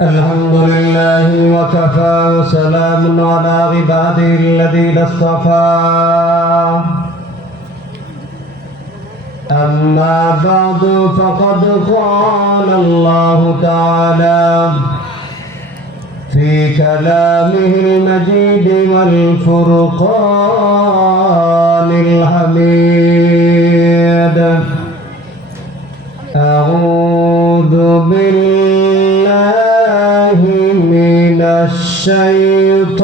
الحمد لله وكفى وسلام على عباده الذين اصطفى أما بعد فقد قال الله تعالى في كلامه المجيد والفرقان الحميد أعوذ بالله من الشيطان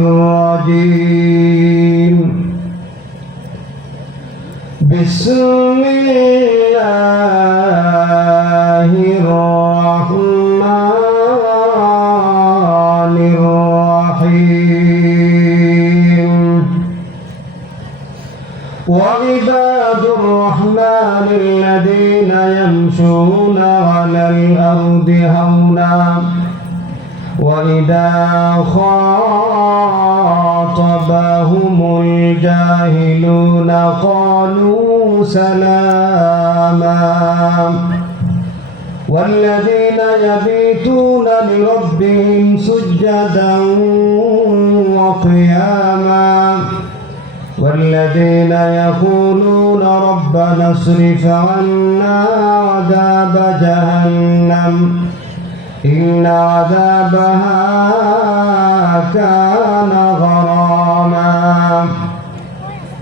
الرجيم بسم الله الرحمن الرحيم وعباد الرحمن الذين يمشون على الأرض هونا وإذا خاطبهم الجاهلون قالوا سلاما والذين يبيتون لربهم سجدا وقياما والذين يقولون ربنا اصرف عنا عذاب جهنم إن عذابها كان غراما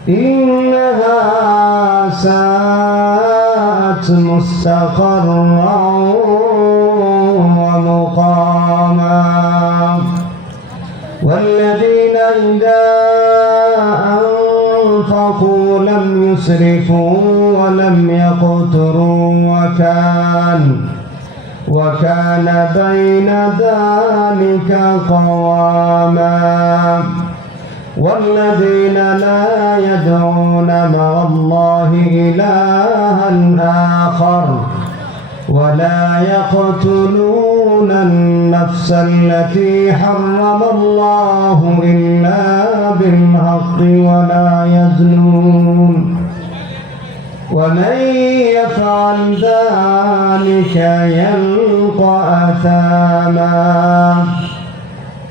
إنها ساءت مستقرا ومقاما والذين إذا أنفقوا لم يسرفوا ولم يقتروا وكان بين ذلك قواما والذين لا يدعون مع الله إلها آخر ولا يقتلون النفس التي حرم الله إلا بالحق ولا يزنون ومن يفعل ذلك يلقى أثاما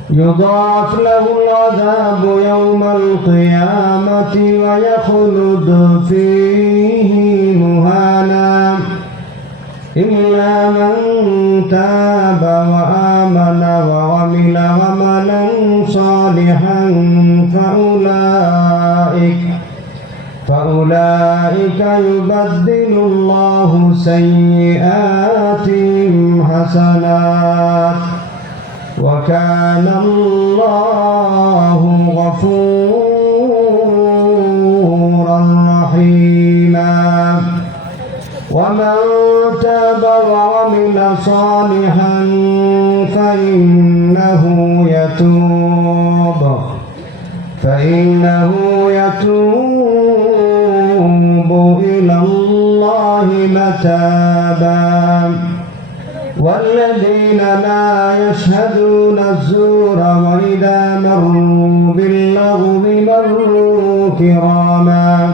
يضاعف له العذاب يوم القيامة ويخلد فيه مهانا إلا من تاب وآمن وعمل عملا صالحا فأولئك يبدل الله سيئاتهم حسنات وكان الله غفورا رحيما ومن تاب وعمل صالحا فإنه يتوب إلى الله متابا والذين لا يشهدون الزور وإذا مروا باللغو مروا كراما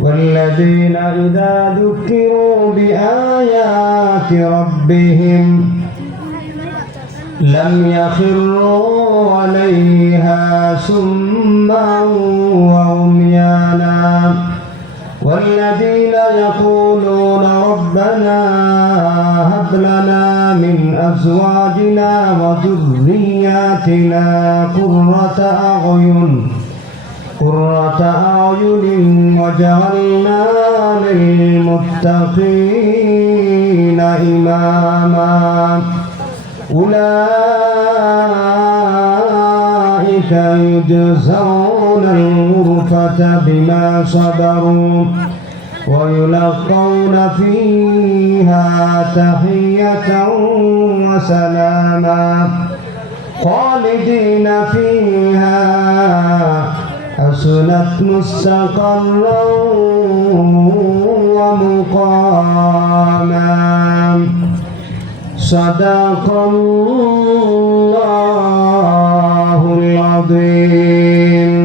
والذين إذا ذكروا بآيات ربهم لم يخروا عليها سما وعميانا والذين يقولون ربنا هب لنا من أزواجنا وذرياتنا قرة أعين واجعلنا للمتقين إماما أولئك يجزون الغرفة بما صبروا ويلقون فيها تحية وسلاما خالدين فيها حسنت مستقرا ومقاما صدق الله العظيم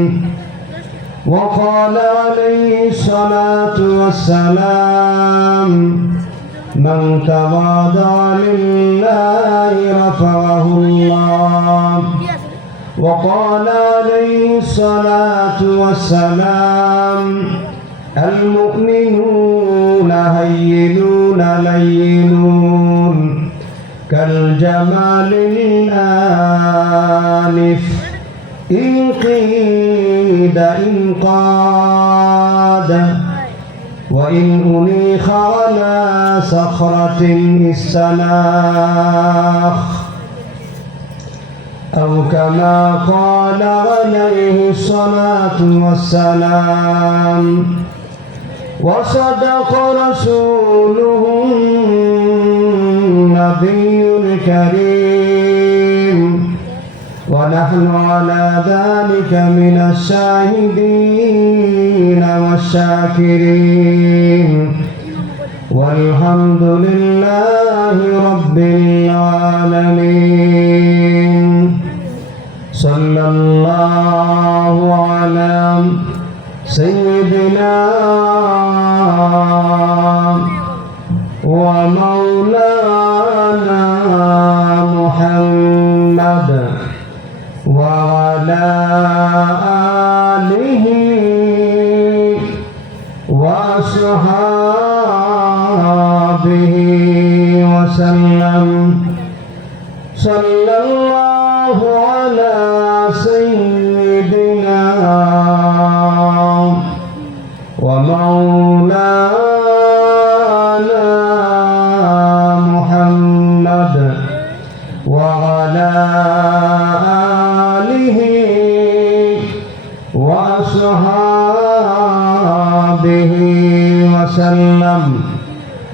وقال عليه الصلاة والسلام السلام من تواضع لله رفعه الله وقال عليه الصلاة والسلام المؤمنون هينون لينون كالجمال الآنف إن قيد إنقاد وإن أنيخ على صخرة استناخ أو كما قال عليه الصلاة والسلام وصدق رسوله النبي الكريم ونحن على ذلك من الشاهدين والشاكرين والحمد لله رب العالمين صلى الله على سيدنا ومولانا محمد وعلى آله وأصحابه وسلم صلى الله على سيدنا ومولانا محمد وعلى آله وأصحابه وسلم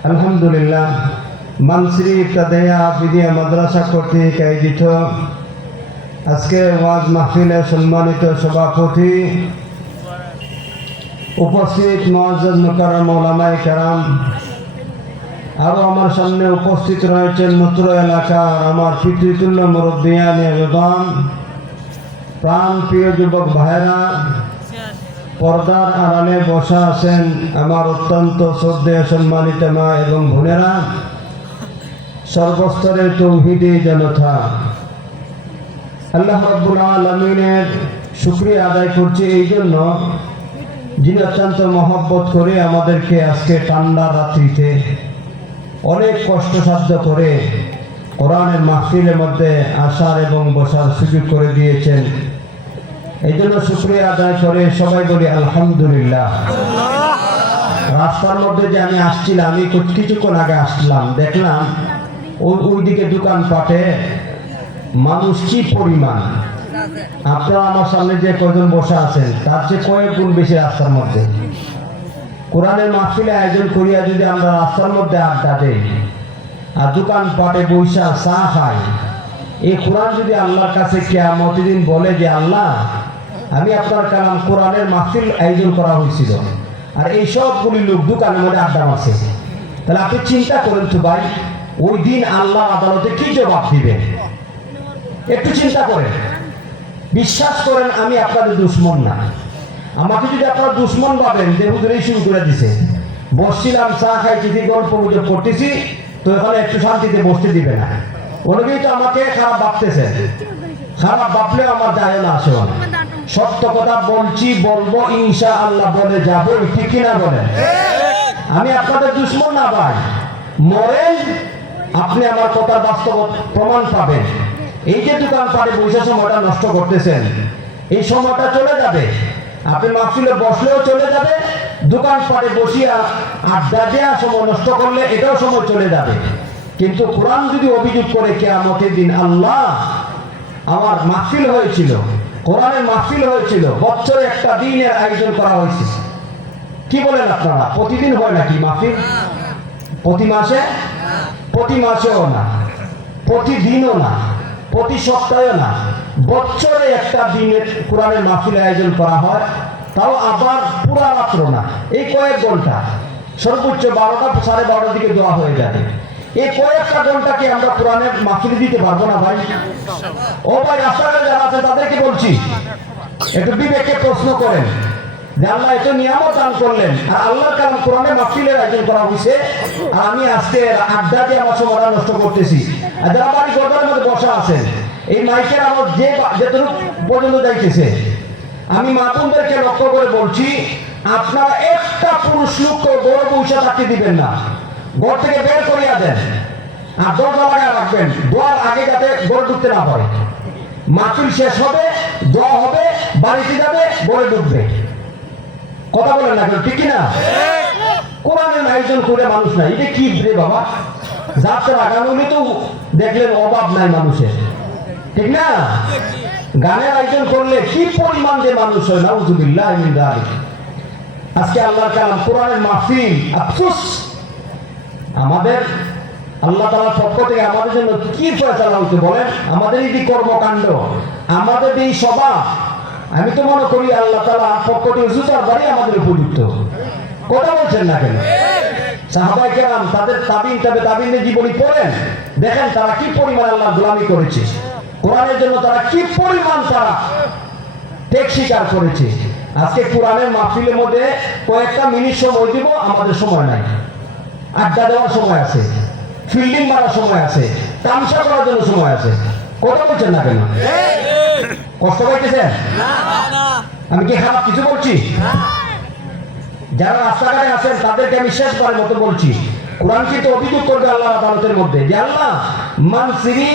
الحمد لله মানসিরি ইবতদাইয়া হাফিজিয়া মাদ্রাসা কর্তৃক আয়োজিত আজকে ওয়াজ মাহফিলের সম্মানিত সভাপতি উপস্থিত মুআজ্জাজ মুকাররম উলামায়ে কেরাম আরও আমার সামনে উপস্থিত রয়েছেন নতুন এলাকার আমার পিতৃতুল্য মুরব্বিয়ান ইমাম প্রাণ প্রিয় যুবক ভাইরা পর্দার আড়ালে বসা আছেন আমার অত্যন্ত শ্রদ্ধেয় সম্মানিত মা এবং বোনেরা সর্বস্তরের তৌহিদি জনতা আল্লাহ রাব্বুল আলামিনের শুকরিয়া আদায় করছি এই জন্য যিনি অত্যন্ত মহব্বত করে আমাদেরকে আজকে ঠান্ডা রাত্রিতে অনেক কষ্টসাধ্য করে কোরআনের মাহফিলের মধ্যে আসার এবং বসার সুযোগ করে দিয়েছেন এই জন্য শুকরিয়া আদায় করে সবাই বলি আলহামদুলিল্লাহ। রাস্তার মধ্যে যে আমি আসছিলাম আমি কিছুক্ষণ আগে আসলাম দেখলাম ওইদিকে দোকানপাটে মানুষ কি পরিমাণ আপনারা আমার সামনে যে কয়জন বসে আছেন তার চেয়ে কয়েক গুণ বেশি রাস্তার মধ্যে কোরআনের মাহফিলে আয়োজন করিয়া যদি আমরা রাস্তার মধ্যে আড্ডা দেই আর দোকানপাটে বৈশা চা খাই এই কোরআন যদি আল্লাহর কাছে কিয়ামতের দিন বলে যে আল্লাহ আমি আপনার কালাম কোরআনের মাহফিল আয়োজন করা হয়েছিল আর এই সবগুলি লোক দোকানের মধ্যে আড্ডা মারছে তাহলে আপনি চিন্তা করেন তো ভাই ওই দিন আল্লাহ আদালতে কি জবাব দিবেন একটু চিন্তা করেন বিশ্বাস করেন আমি আপনাদের দুশ্মন না আমাকে যদি আপনারা দুশ্মন ভাবেন যে হুজুরেই শুরু করে দিছে বসছিলাম চা খাইছি গল্প গুজব করতেছি তো এখানে একটু শান্তিতে বসতে দিবে না অনেকেই তো আমাকে খারাপ ভাবতেছে খারাপ ভাবলেও আমার যায় না আসে না সত্য কথা বলছি বলবো ইনশাআল্লাহ বলে যাবো ঠিক কিনা বলেন আমি আপনাদের দুশ্মন না ভাই মরেন আপনি আমার কথা বাস্তব প্রমাণ পাবেন এই যে দোকানপাটে বসে সময়টা নষ্ট করতেছেন এই সময়টা চলে যাবে আপনি মাহফিলে বসলেও চলে যাবে দোকানপাটে বসিয়া আড্ডা দেওয়া সময় নষ্ট করলে এটাও সময় চলে যাবে কিন্তু কোরআন যদি অভিযোগ করে কিয়ামতের দিন আল্লাহ আমার মাহফিল হয়েছিল কোরআনের মাহফিল হয়েছিল বছরে একটা দিনের আয়োজন করা হয়েছে কি বলেন আপনারা প্রতিদিন হয় নাকি মাহফিল প্রতি মাসেও না প্রতিদিনও না প্রতি সপ্তাহে না বছরে একটা দিনের কোরআনের মাহফিল আয়োজন করা হয় তাও আবার পুরা রাত্র না এই কয়েক ঘন্টা সর্বোচ্চ 12টা 12:30 দিকে দেওয়া হয়ে যাবে এই কয়েকটা ঘন্টাকে আমরা কোরআনের মাহফিলে দিতে পারবো না ভাই ও ভাই রাস্তাঘাটে যারা আছে তাদেরকে বলছি একটু বিবেকে প্রশ্ন করেন যে আল্লাহ এত নিয়ামত দান করলেন, আর আল্লাহর কালাম কোরআনে মাহফিলের আয়োজন করা হয়েছে, আর আমি আজকে আড্ডা দিয়ে আমার সময়টা নষ্ট করতেছি। আর যারা বাড়ি ঘরের মধ্যে বসা আছেন, এই মাইকের আমার যেটুকু পর্যন্ত যাইতেছে, আমি মা বোনদেরকে লক্ষ্য করে বলছি, আপনারা একটা পুরুষ লোককে বড় পয়সা থাকতে দিবেন না, ঘর থেকে বের করিয়া দেন, আর দরজা লাগায় রাখবেন, দোয়ার আগে যাতে ঘরে ঢুকতে না পারে। মাহফিল শেষ হবে, দোয়া হবে, বাড়িতে যাবে, ঘরে ঢুকবে। কথা বলেন না ঠিক না? কোরআনের আয়োজন করে মানুষ নাই, এটা কি রে বাবা? যাত্রা গান হলে তো দেখলেন অভাব নাই মানুষের, ঠিক না? গানের আয়োজন করলে কি পরিমাণ যে মানুষ হয়, নাউযুবিল্লাহ মিন যালিক। আজকে আল্লাহর কালাম কোরআনের মাহফিল, আফসোস আমাদের আল্লাহ তাআলার পক্ষ থেকে আমাদের জন্য কি ফয়সালা হইতে বলেন? আমাদের এই যে কর্মকাণ্ড, আমাদের এই সভা, আমি তো মনে করি আল্লাহ তাআলার পক্ষ থেকে জুতার বাড়ি আমাদের উপযুক্ত। কথা বলছেন না কেন? সাহাবায়ে কেরাম তাদের তাবিনের জীবনী পড়েন, দেখেন তারা কি পরিমাণ আল্লাহর গোলামি করেছে, কোরআনের জন্য তারা কি পরিমাণ তারা ত্যাগ স্বীকার করেছে। আজকে কোরআনের মাহফিলের মধ্যে কয়েকটা মিনিট সময় দিব, আমাদের সময় নাই। আড্ডা দেওয়ার সময় আছে, ফিল্ডিং মারার সময় আছে, তামসা করার জন্য সময় আছে। কথা বলছেন না কেন? কষ্ট পাইতেছেন? আমি কি খারাপ কিছু বলছি? যারা রাস্তাঘাটে আছেন তাদেরকে আমি শেষবারের মতো বলছি, কোরআন কিন্তু অভিযোগ করবে আল্লাহ আদালতের মধ্যে যে আল্লাহ মানসিরি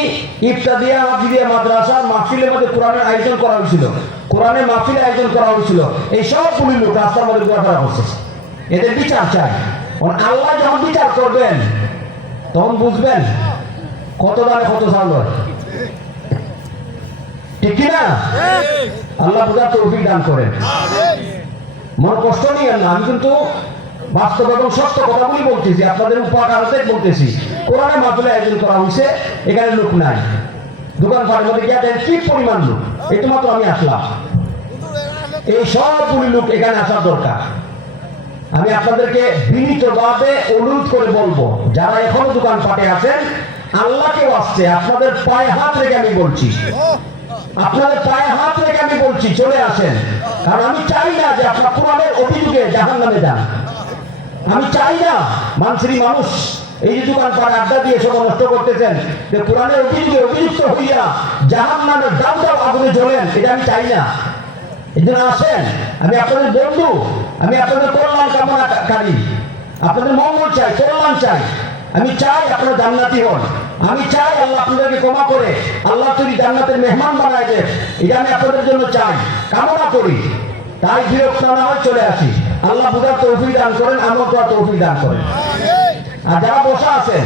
ইবতাদিয়া হাফিজিয়া মাদ্রাসার মাহফিলের মধ্যে কোরআনের আয়োজন করা হয়েছিল, কোরআনের মাহফিলের আয়োজন করা হয়েছিল, এই সবগুলি লোক রাস্তার মধ্যে ঘোরাফেরা করছে, এদের বিচার চাই। আল্লাহ যখন বিচার করবেন তখন বুঝবেন কত দানে কত চাল হয়, ঠিক কিনা? আল্লাহ বুঝার তৌফিক দান করেন। মন কষ্ট নিয়ে না, আমি কিন্তু বাস্তব এবং সত্য কথাগুলি বলতেছি, আপনাদের উপকারার্থে বলতেছি। কোরআনে মাহফিলের আয়োজন করা হয়েছে, এখানে লোক নাই, দোকান পাড়ের মধ্যে গিয়ে দেন কি পরিমাণ লোক, এই তো মাত্র আমি আসলাম, এই সবগুলি লোক এখানে আসার দরকার। আমি আপনাদেরকে বিনীতভাবে অনুরোধ করে বলবো, যারা এখনো দোকান পাটে আছেন, আল্লাহকেও আসছে, আপনাদের পায়ে হাত রেখে আমি বলছি, আপনাদের পায়ে হাত রেখে আমি বলছি, চলে আসেন। কারণ আমি চাই না যে আপনার কোরআনের অভিযোগে জাহান্নামে যান। আমি চাই না মানসিরি মানুষ এই যে দোকান পাড়ে আড্ডা দিয়ে সব নষ্ট করতেছেন, যে কোরআনের অভিযোগে অভিযুক্ত হইয়া জাহান্নামের দাম দাম আগুনে জ্বলেন, এটা আমি চাই না। এই জন্য আসেন, আমি আপনাদের বন্ধু, আমি আপনাদের কল্যাণ কামনাকারী, আপনাদের মঙ্গল চাই, কল্যাণ চাই। আমি চাই আপনারা জান্নাতি হন, আমি চাই আল্লাহ আপনাদেরকে ক্ষমা করে আল্লাহ তুমি জান্নাতের মেহমান বানায় দেন, এটা আমি আপনাদের জন্য চাই, কামনা করি। তাই বিরক্ত না হয় চলে আসি। আল্লাহ বুঝার তৌফিক দান করেন, আমল করার তৌফিক দান করেন। আর যারা বসা আছেন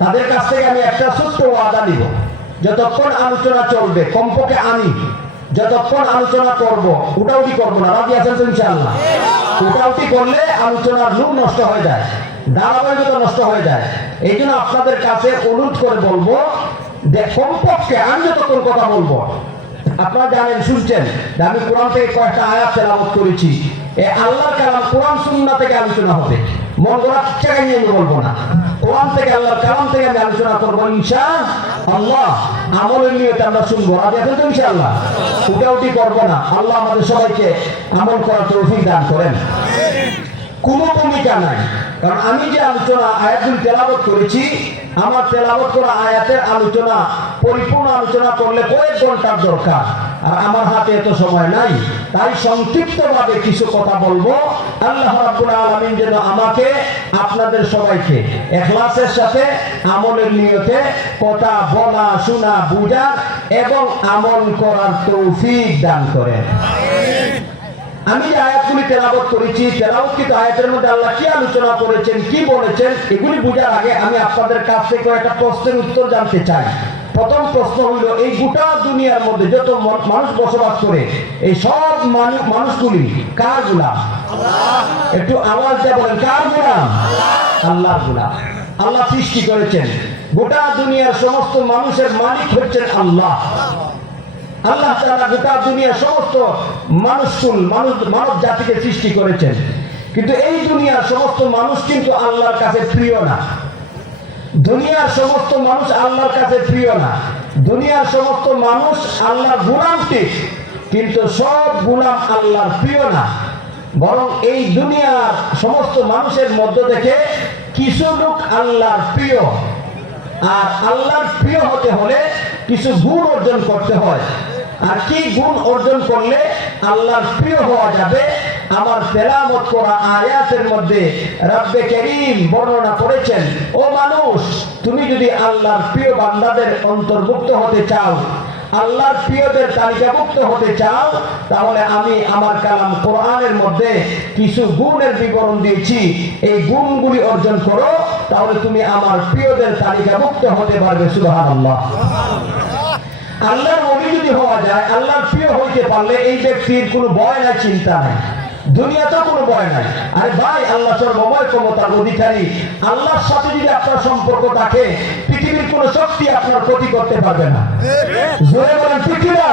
তাদের কাছ থেকে আমি একটা ছোট্ট ওয়াদা নিব, যতক্ষণ আলোচনা চলবে, কমপক্ষে আমি যতক্ষণ আলোচনা করব উঠাউটি করবো না, রাজি আছেন তো ইনশাআল্লাহ? উঠাউটি করলে আলোচনার রূপ নষ্ট হয়ে যায়, ধারাবাহিকতা নষ্ট হয়ে যায়। এই জন্য আপনাদের কাছে অনুরোধ করে বলবো যে কমপক্ষে আমি যতক্ষণ কথা বলবো, আপনারা জানেন, শুনছেন যে আমি কোরআন থেকে কয়েকটা আয়াত তেলাওয়াত করেছি। এই আল্লাহর কালাম কোরআন সুন্নাহ থেকে আলোচনা হবে, মন গড়া জায়গায় নিয়ে আমি বলবো না, কোরআন থেকে আল্লাহর কালাম থেকে আমি আলোচনা করবো ইনশাআল্লাহ। আমলের নিয়তে আমরা শুনবো, রাজি আছেন তো ইনশাআল্লাহ? উঠাউটি করবো না। আল্লাহ আমাদের সবাইকে আমল করার তৌফিক দান করেন। কোনো ভূমিকা নাই, কারণ আমি যে আলোচনা আয়াতগুলি তেলাওয়াত করেছি, আমার তেলাওয়াত করা আয়াতের আলোচনা পরিপূর্ণ আলোচনা করলে কয়েক ঘন্টার দরকার, আর আমার হাতে এত সময় নাই। তাই সংক্ষিপ্তভাবে কিছু কথা বলবো। আল্লাহ রাব্বুল আলামিন যেন আমাকে আপনাদের সবাইকে ইখলাসের সাথে আমলের নিয়তে কথা বলা, শোনা, বোঝা এবং আমল করার তৌফিক দান করেন। আমি যে আয়াতগুলি তেলাওয়াত করেছি, তেলাওয়াতকৃত আয়াতের মধ্যে আল্লাহ কি আলোচনা করেছেন, কি বলেছেন, এগুলি বোঝার আগে আমি আপনাদের কাছ থেকে একটা প্রশ্নের উত্তর জানতে চাই। প্রথম প্রশ্ন হইল, এই গোটা দুনিয়ার মধ্যে যত মানুষ বসবাস করে, এই সব মানুষগুলি কার গোলাম? একটু আওয়াজ দিয়ে বলেন, কার গোলাম? আল্লাহর গোলাম। আল্লাহ সৃষ্টি করেছেন, গোটা দুনিয়ার সমস্ত মানুষের মালিক হচ্ছেন আল্লাহ। আল্লাহ তাআলা গোটা দুনিয়ার সমস্ত মানব জাতিকে সৃষ্টি করেছেন, কিন্তু এই দুনিয়ার সমস্ত মানুষ কিন্তু আল্লাহর কাছে প্রিয় না। দুনিয়ার সমস্ত মানুষ আল্লাহর কাছে প্রিয় না। দুনিয়ার সমস্ত মানুষ আল্লাহর গোলাম ঠিক, কিন্তু সব গোলাম আল্লাহর প্রিয় না। বরং এই দুনিয়ার সমস্ত মানুষের মধ্য থেকে কিছু লোক আল্লাহর প্রিয়। আর আল্লাহর প্রিয় হতে হলে কিছু গুণ অর্জন করতে হয়। আর কি গুণ অর্জন করলে আল্লাহর প্রিয় হওয়া যাবে? আমার তেলাওয়াত করা আয়াতের মধ্যে রব্বে কারীম বর্ণনা করেছেন, ও মানুষ, তুমি যদি আল্লাহর প্রিয় বান্দাদের অন্তর্ভুক্ত হতে চাও, আল্লাহর প্রিয়দের তালিকাভুক্ত হতে চাও, তাহলে আমি আমার কালাম কোরআনের মধ্যে কিছু গুণের বিবরণ দিয়েছি। এই গুণগুলি অর্জন করো, তাহলে তুমি আমার প্রিয়দের তালিকাভুক্ত হতে পারবে। সুবহানাল্লাহ। আল্লাহর ওলি যদি হওয়া যায়, আল্লাহর প্রিয় হইতে পারলে এই ব্যক্তির কোনো ভয় নাই, চিন্তা নাই, দুনিয়াতেও কোনো ভয় নাই। আরে ভাই, আল্লাহ সর্বময় ক্ষমতার অধিকারী। আল্লাহর সাথে যদি আপনার সম্পর্ক থাকে, পৃথিবীর কোনো শক্তি আপনার ক্ষতি করতে পারবে না। জোরে বলেন ঠিক না?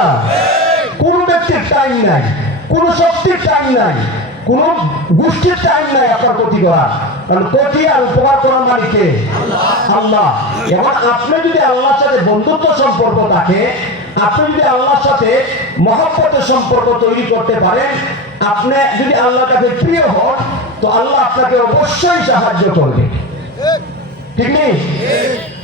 কোন ব্যক্তির টাইম নাই, কোন শক্তির টাইম নাই, কোন গোষ্ঠীর টাইম নাই আপনার ক্ষতি করার। কারণ ক্ষতি আর উপকার করার মালিকে আল্লাহ। এবং আপনি যদি আল্লাহর সাথে বন্ধুত্ব সম্পর্ক থাকে, আপনি যদি আল্লাহর সাথে মহব্বতের সম্পর্ক তৈরি করতে পারেন, আপনি যদি আল্লাহর কাছে প্রিয় হন, তো আল্লাহ আপনাকে অবশ্যই সাহায্য করবে। ঠিক নেই?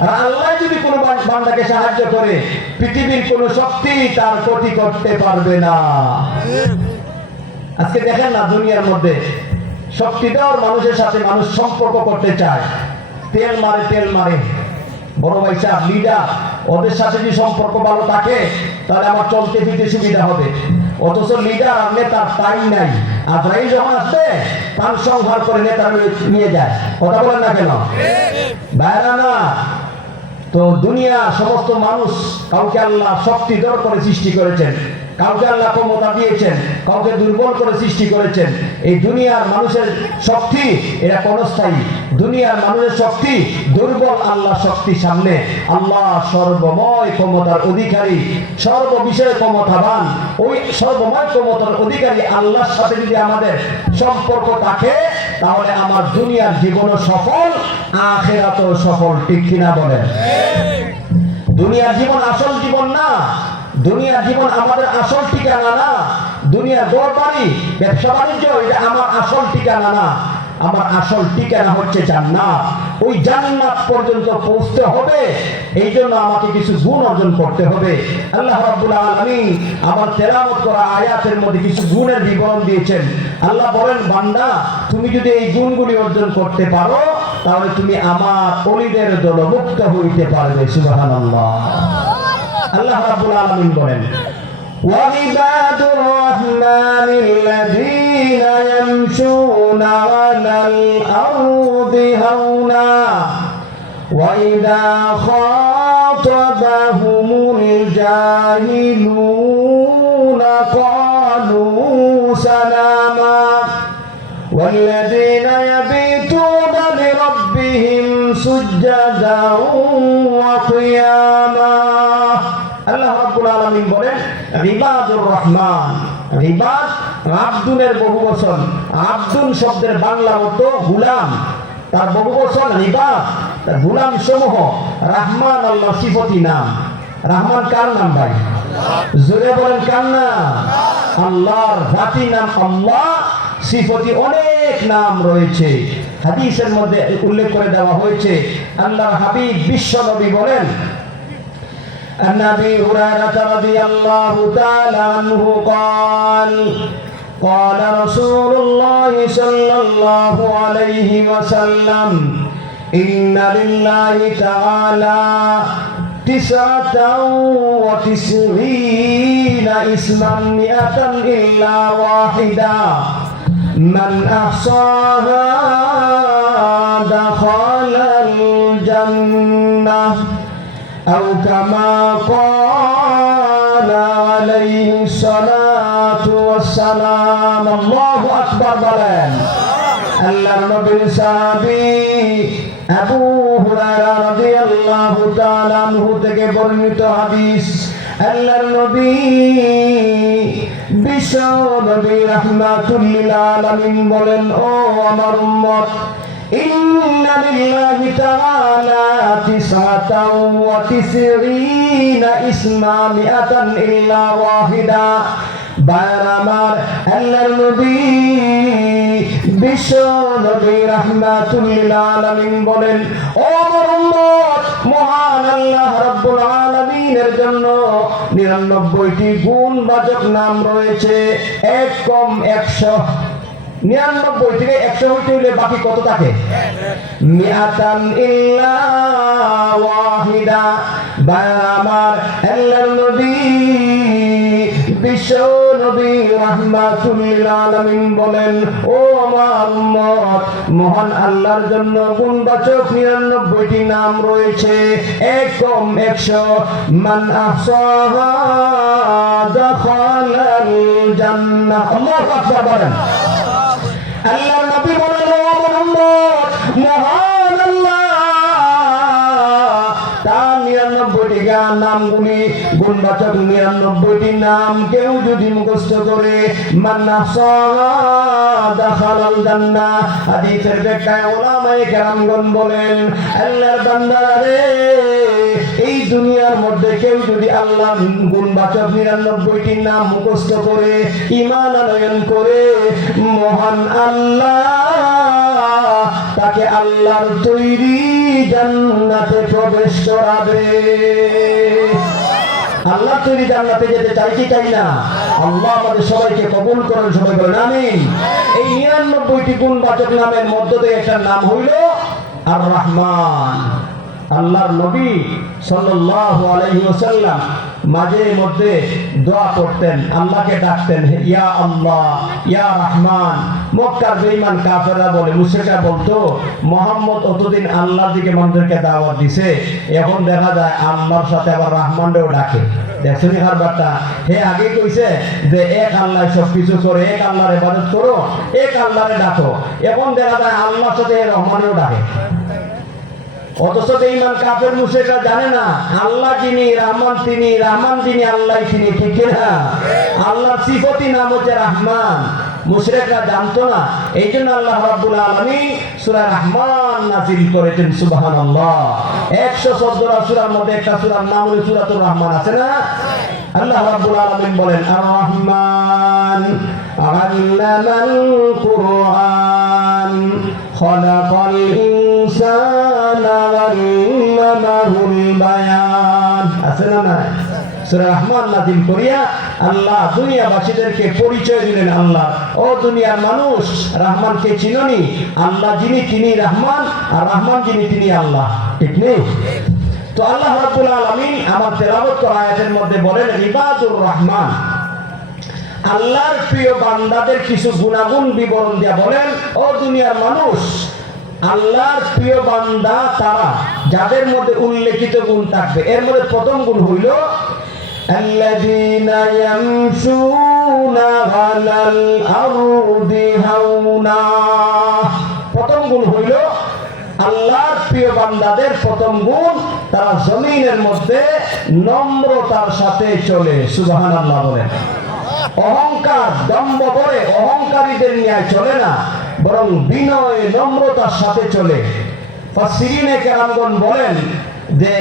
আর আল্লাহ যদি কোনো বান্দাকে সাহায্য করে, পৃথিবীর কোনো শক্তি তার ক্ষতি করতে পারবে না। আজকে দেখেন না, দুনিয়ার মধ্যে শক্তি দেওয়ার মানুষের সাথে মানুষ সম্পর্ক করতে চায়, তেল মারে। বড় ভাই সাহেব, লিডার, ওদের সাথে যদি সম্পর্ক ভালো থাকে, তাহলে আমার চলতে ফিরতে সুবিধা হবে। অথচ লিডার আর নেতার টাইম নাই। আজরাইল যখন আসবে, তার সংহার করে নেতা নিয়ে যায়। কথা বলেন না কেন? বাইরা না তো দুনিয়া সমস্ত মানুষ, কাউকে আল্লাহ শক্তি দর করে সৃষ্টি করেছেন, কাউকে আল্লাহ ক্ষমতা দিয়েছেন, কাউকে দুর্বল করে সৃষ্টি করেছেন। এই দুনিয়ার মানুষের শক্তি এটা ক্ষণস্থায়ী। দুনিয়ার মানুষের শক্তি দুর্বল আল্লাহ শক্তির সামনে। আল্লাহ সর্বময় ক্ষমতার অধিকারী, সর্ববিষয়ে ক্ষমতাবান। ওই সর্বময় ক্ষমতার অধিকারী আল্লাহর সাথে যদি আমাদের সম্পর্ক থাকে, তাহলে আমার দুনিয়ার জীবনও সফল, আখিরাতও সফল। ঠিক কিনা বলেন? দুনিয়ার জীবন আসল জীবন না। দুনিয়ার জীবন আমাদের আসল ঠিকানা না। দুনিয়ার ঘর বাড়ি, ব্যবসা বাণিজ্য, এটা আমার আসল ঠিকানা না। আমার আসল ঠিকানা হচ্ছে জান্নাত। ওই জান্নাত পর্যন্ত পৌঁছতে হবে, এই জন্য আমাকে কিছু গুণ অর্জন করতে হবে। আল্লাহ রাব্বুল আলামিন আমার তেলাওয়াত করা আয়াতের মধ্যে কিছু গুণের বিবরণ দিয়েছেন। আল্লাহ বলেন, বান্দা, তুমি যদি এই গুণগুলি অর্জন করতে পারো, তাহলে তুমি আমার ওলিদের দলভুক্ত হইতে পারবে। সুবহানাল্লাহ। আল্লাহ রাব্বুল আলামিন বলেন, وعباد الرحمن الذين يمشون على الأرض هونا وإذا خاطبهم الجاهلون قالوا سلاما والذين يبيتون لربهم سجدا وقياما। আল্লাহ রাব্বুল আলামিন বলেন, ইবাদুর রহমান। ইবাদ আব্দুনের বহুবচন। আব্দুন শব্দের বাংলা অর্থ গোলাম, তার বহুবচন ইবাদ, তার গোলাম সমূহ। রহমান আল্লাহ সিফতি নাম। রহমান কার নাম ভাই? জোরে বলেন, কার নাম? আল্লাহর জাতি নাম আল্লাহ। সিফতি অনেক নাম রয়েছে, হাদিসের মধ্যে উল্লেখ করে দেওয়া হয়েছে। আল্লাহর হাবিব বিশ্ব নবী বলেন, عن ابي هريره رضي الله تعالى عنه قال قال رسول الله صلى الله عليه وسلم ان لله تعالى 99 اسما 100 الا واحدا من احصاها دخل الجنه أو كما قال عليه الصلاة والسلام। الله أكبر বলেন। আল্লাহর নবীর সাহাবী আবু হুরায়রা রাদিয়াল্লাহু তাআলা আনহু থেকে বর্ণিত হাদিস। আল্লাহর নবী বিশ্ব নবী রাহমাতুল লিল আলামিন বলেন, ও আমার উম্মত, إن لله تعالى 99 اسما 100 إلا واحدا বায়ান আমার, আল্লাহর নবী বিশ্ব নবী রাহমাতুল লিল আলামিন বলেন, ও আমার উম্মত, মহান আল্লাহ রাব্বুল আলামিনের জন্য 99টি গুণবাচক নাম রয়েছে, এক কম 100। 99 থেকে 100 হইতে হইলে বাকি কত থাকে? মিআতান ইল্লা ওয়াহিদা। আমার আল্লাহর নবী বিশ্ব নবী রাহমাতুল লিল আলামিন বলেন, ও আমার উম্মত, মহান আল্লাহর জন্য গুণবাচক 99টি নাম রয়েছে, এক কম 100। মান আহসাহা দাখালাল জান্নাহ। আল্লাহু আকবার বলেন। আল্লাহর নবী বলেন, ও আমার উম্মত, মহান আল্লাহ তার 99টি নামগুলি গুণবাচক 99টি নাম কেউ যদি মুখস্থ করে, মান আহসাহা দাখালাল জান্নাহ। হাদিসের ব্যাখ্যায় উলামায়ে কেরামগণ বলেন, আল্লাহর বান্দারে, এই দুনিয়ার মধ্যে কেউ যদি আল্লাহর গুণবাচক 99টি নাম মুখস্থ করে, ঈমান আনয়ন করে, মহান আল্লাহ তাকে আল্লাহর তৈরি জান্নাতে প্রবেশ করাবে। আল্লাহ তৈরি জান্নাতে যেতে চাই কি চাই না? আল্লাহ আমাদের সবাইকে কবুল করেন, সবাই বলেন আমিন। এই 99টি গুণবাচক নামের মধ্য থেকে একটা নাম হইল আর রহমান। আল্লাহর নবী সাল্লাল্লাহু আলাইহি ওয়াসাল্লাম মাঝে মধ্যে দোয়া করতেন, আল্লাহকে ডাকতেন, ইয়া আল্লাহ, ইয়া রহমান। মক্কার বেঈমান কাফেররা বলে, মুশরিকরা বলতো, মুহাম্মদ অতদিন আল্লাহর দিকে মানুষদেরকে দাওয়াত দিছে, এখন দেখা যায় আল্লাহর সাথে আবার রহমানকেও ডাকে। দেখছেন হারবারটা? হে আগে কইছে যে এক আল্লাহ সবকিছু করে, এক আল্লাহর ইবাদত করো, এক আল্লাহরে ডাকো, এখন দেখা যায় আল্লাহর সাথে রহমানকেও ডাকে। অথচ বেঈমান কাফের মুশরিকরা জানে না আল্লাহ যিনি রহমান, তিনি রহমান যিনি, আল্লাহ তিনি, ঠিক না? আল্লাহর সিফতি নাম হচ্ছে রহমান। মুশরিকরা জানতো না, এই জন্য আল্লাহ রাব্বুল আলামিন সূরা রহমান নাযিল করেছেন। সুবহানাল্লাহ। 114টা সূরার মধ্যে একটা সূরার নাম হলো সূরাতুর রহমান, আছে না? আল্লাহ রাব্বুল আলামিন বলেন, আর রহমান আল্লামাল কুরআন খালাকাল ইনসানা আল্লামাহুল বায়ান। আছে না না? সূরা রহমান নাযিল করিয়া আল্লাহ দুনিয়াবাসীদেরকে পরিচয় দিলেন। আল্লাহ, ও দুনিয়ার মানুষ, রহমানকে চিনোনি? আল্লাহ যিনি তিনি রহমান, আর রহমান যিনি তিনি আল্লাহ, ঠিক নেই? তো আল্লাহ রাব্বুল আলামিন আমার তেলাওয়াত করা আয়াতের মধ্যে বলেন, ইবাদুর রহমান, আল্লাহর প্রিয় বান্দাদের কিছু গুণাগুণ বিবরণ দিয়া বলেন, ও দুনিয়ার মানুষ, আল্লাহর প্রিয় বান্দা তারা যাদের মধ্যে উল্লেখিত গুণ থাকবে। এর মধ্যে প্রথম গুণ হইল আল্লাযীনা ইয়ামশুনা আলাল আরদি হাওনা। প্রথম গুণ হইল আল্লাহর প্রিয় বান্দাদের প্রথম গুণ, তারা জমিনের মধ্যে নম্রতার সাথে চলে। সুবহানাল্লাহ বলেন। অহংকার, দম্ভ করে অহংকারীদের ন্যায় চলে না, বরং বিনয় নম্রতার সাথে চলে। ফাসসিরিনে কেরামগণ বলেন যে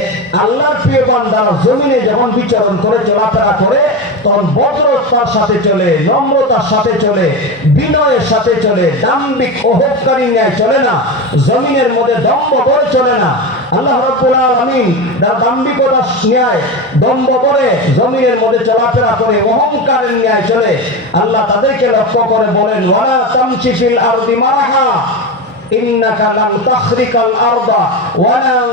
আল্লাহর প্রিয় বান্দারা জমিনে যখন বিচরণ করে, চলাফেরা করে, তখন ভদ্রতার সাথে চলে, নম্রতার সাথে চলে, বিনয়ের সাথে চলে, দাম্ভিক অহংকারী ন্যায় চলে না, জমিনের মধ্যে দম্ভ করে চলে না। আল্লাহ রাব্বুল আলামিন যারা দাম্ভিকতা ন্যায় দম্ভ করে জমিনের মধ্যে চলাফেরা করে, অহংকারের ন্যায় চলে, আল্লাহ তাদেরকে লক্ষ্য করে বলেন, ওয়ালা তামশি ফিল আরদি মারহা ইন্নাকা লান তাখরিকাল আরদা ওয়া লান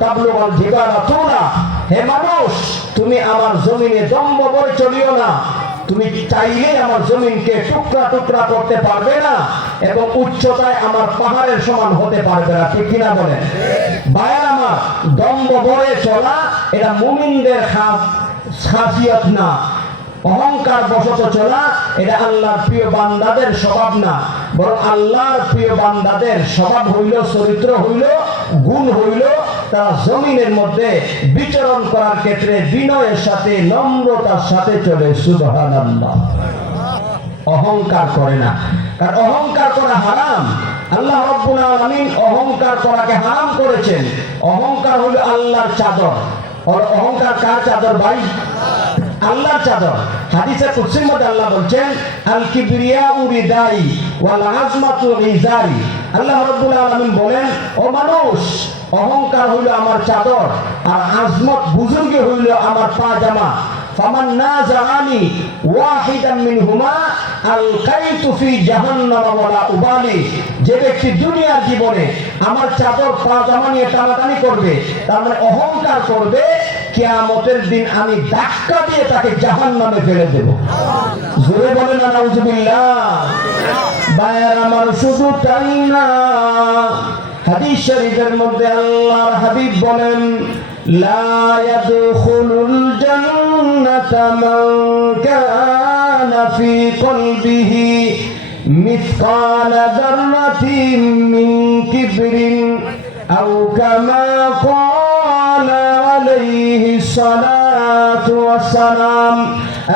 তাবলুগাল জিবালা তুলা। হে মানুষ, তুমি আমার জমিনে দম্ভ করে চলিও না, তুমি চাইলে আমার জমিনকে টুকরা টুকরা করতে পারবে না, এবং উচ্চতায় আমার পাহাড়ের সমান হতে পারবে না, ঠিক কিনা বলেন? ভাইয়ের আমার, দম্ভ করে চলা এটা মুমিনদের খাসিয়ত না। অহংকার বশত চলা এটা আল্লাহর প্রিয় বান্দাদের স্বভাব না, বরং আল্লাহর প্রিয় বান্দাদের স্বভাব হইল, চরিত্র হইল, গুণ হইল, তারা জমিনের মধ্যে বিচরণ করার ক্ষেত্রে বিনয়ের সাথে, নম্রতার সাথে চলে। সুবহানাল্লাহ। অহংকার করে না, কারণ অহংকার করা হারাম। আল্লাহ রাব্বুল আলামিন অহংকার করাকে হারাম করেছেন। অহংকার হলো আল্লাহর চাদর। আর অহংকার কার চাদর ভাই? আল্লাহর চাদর। হাদিসে কুদসির মধ্যে আল্লাহ বলছেন আল কিবরিয়াউ রিদাই ওয়াল আজমাতু ইজারি। আল্লাহ রাব্বুল আলামিন বলেন, ও মানুষ, অহংকার হইল আমার চাদর আর আজমত বুজুর্গি হইল আমার পাজামা। ফামান নাযাআনি ওয়াহিদান মিনহুমা আলকাইতু ফি জাহান্নাম ওয়ালা উবালি। যে ব্যক্তি দুনিয়ার জীবনে আমার চাদর পাজামা নিয়ে টানাটানি করবে, তার মানে অহংকার করবে, কিয়ামতের দিন আমি ধাক্কা দিয়ে তাকে জাহান্নামে ফেলে দেব। জোরে বলেন নাউজুবিল্লাহ। বায়ার আমার শুধু তাই না, হাদিস শরীফের মধ্যে আল্লাহর হাবিব বলেন, লা ইয়াদখুলুল জান্নাতা মান কানা ফি কলবিহি মিসকালা যাররাতিন মিন কিবরিন আও কামা ক্বালা আলাইহিস সালাতু ওয়াস সালাম।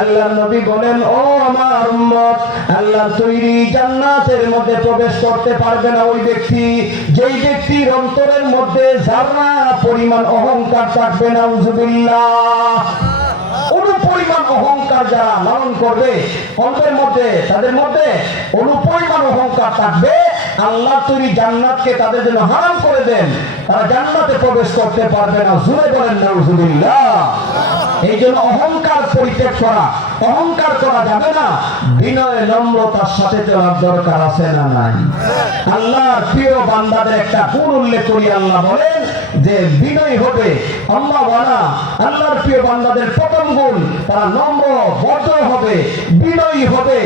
আল্লাহর নবী বলেন, ও আমার উম্মত, আল্লাহর তৈরি জান্নাতের মধ্যে প্রবেশ করতে পারবে না ওই ব্যক্তি যেই ব্যক্তির অন্তরের মধ্যে যারা পরিমাণ অহংকার থাকবে না। নাউজুবিল্লাহ। অনুপরিমাণ অহংকার যারা লালন করবে অন্তরের মধ্যে, তাদের মধ্যে অনুপরিমাণ অহংকার থাকবে, আল্লাহ তৈরি জান্নাতকে তাদের জন্য হারাম করে দেন, তারা জান্নাতে প্রবেশ করতে পারবে না। জোরে বলেন নাউজুবিল্লাহ। এই জন্য অহংকার পরিত্যাগ করা, অহংকার করা যাবে না, বিনয় নম্রতার সাথে চলার দরকার আছে না নাই? আল্লাহর প্রিয় বান্দাদের একটা গুণ উল্লেখ করি। আল্লাহ বলেন যে বিনয় হবে আল্লাহ ওয়ালা। আল্লাহর প্রিয় বান্দাদের প্রথম গুণ, তারা নম্র ভদ্র হবে, বিনয়ী হবে,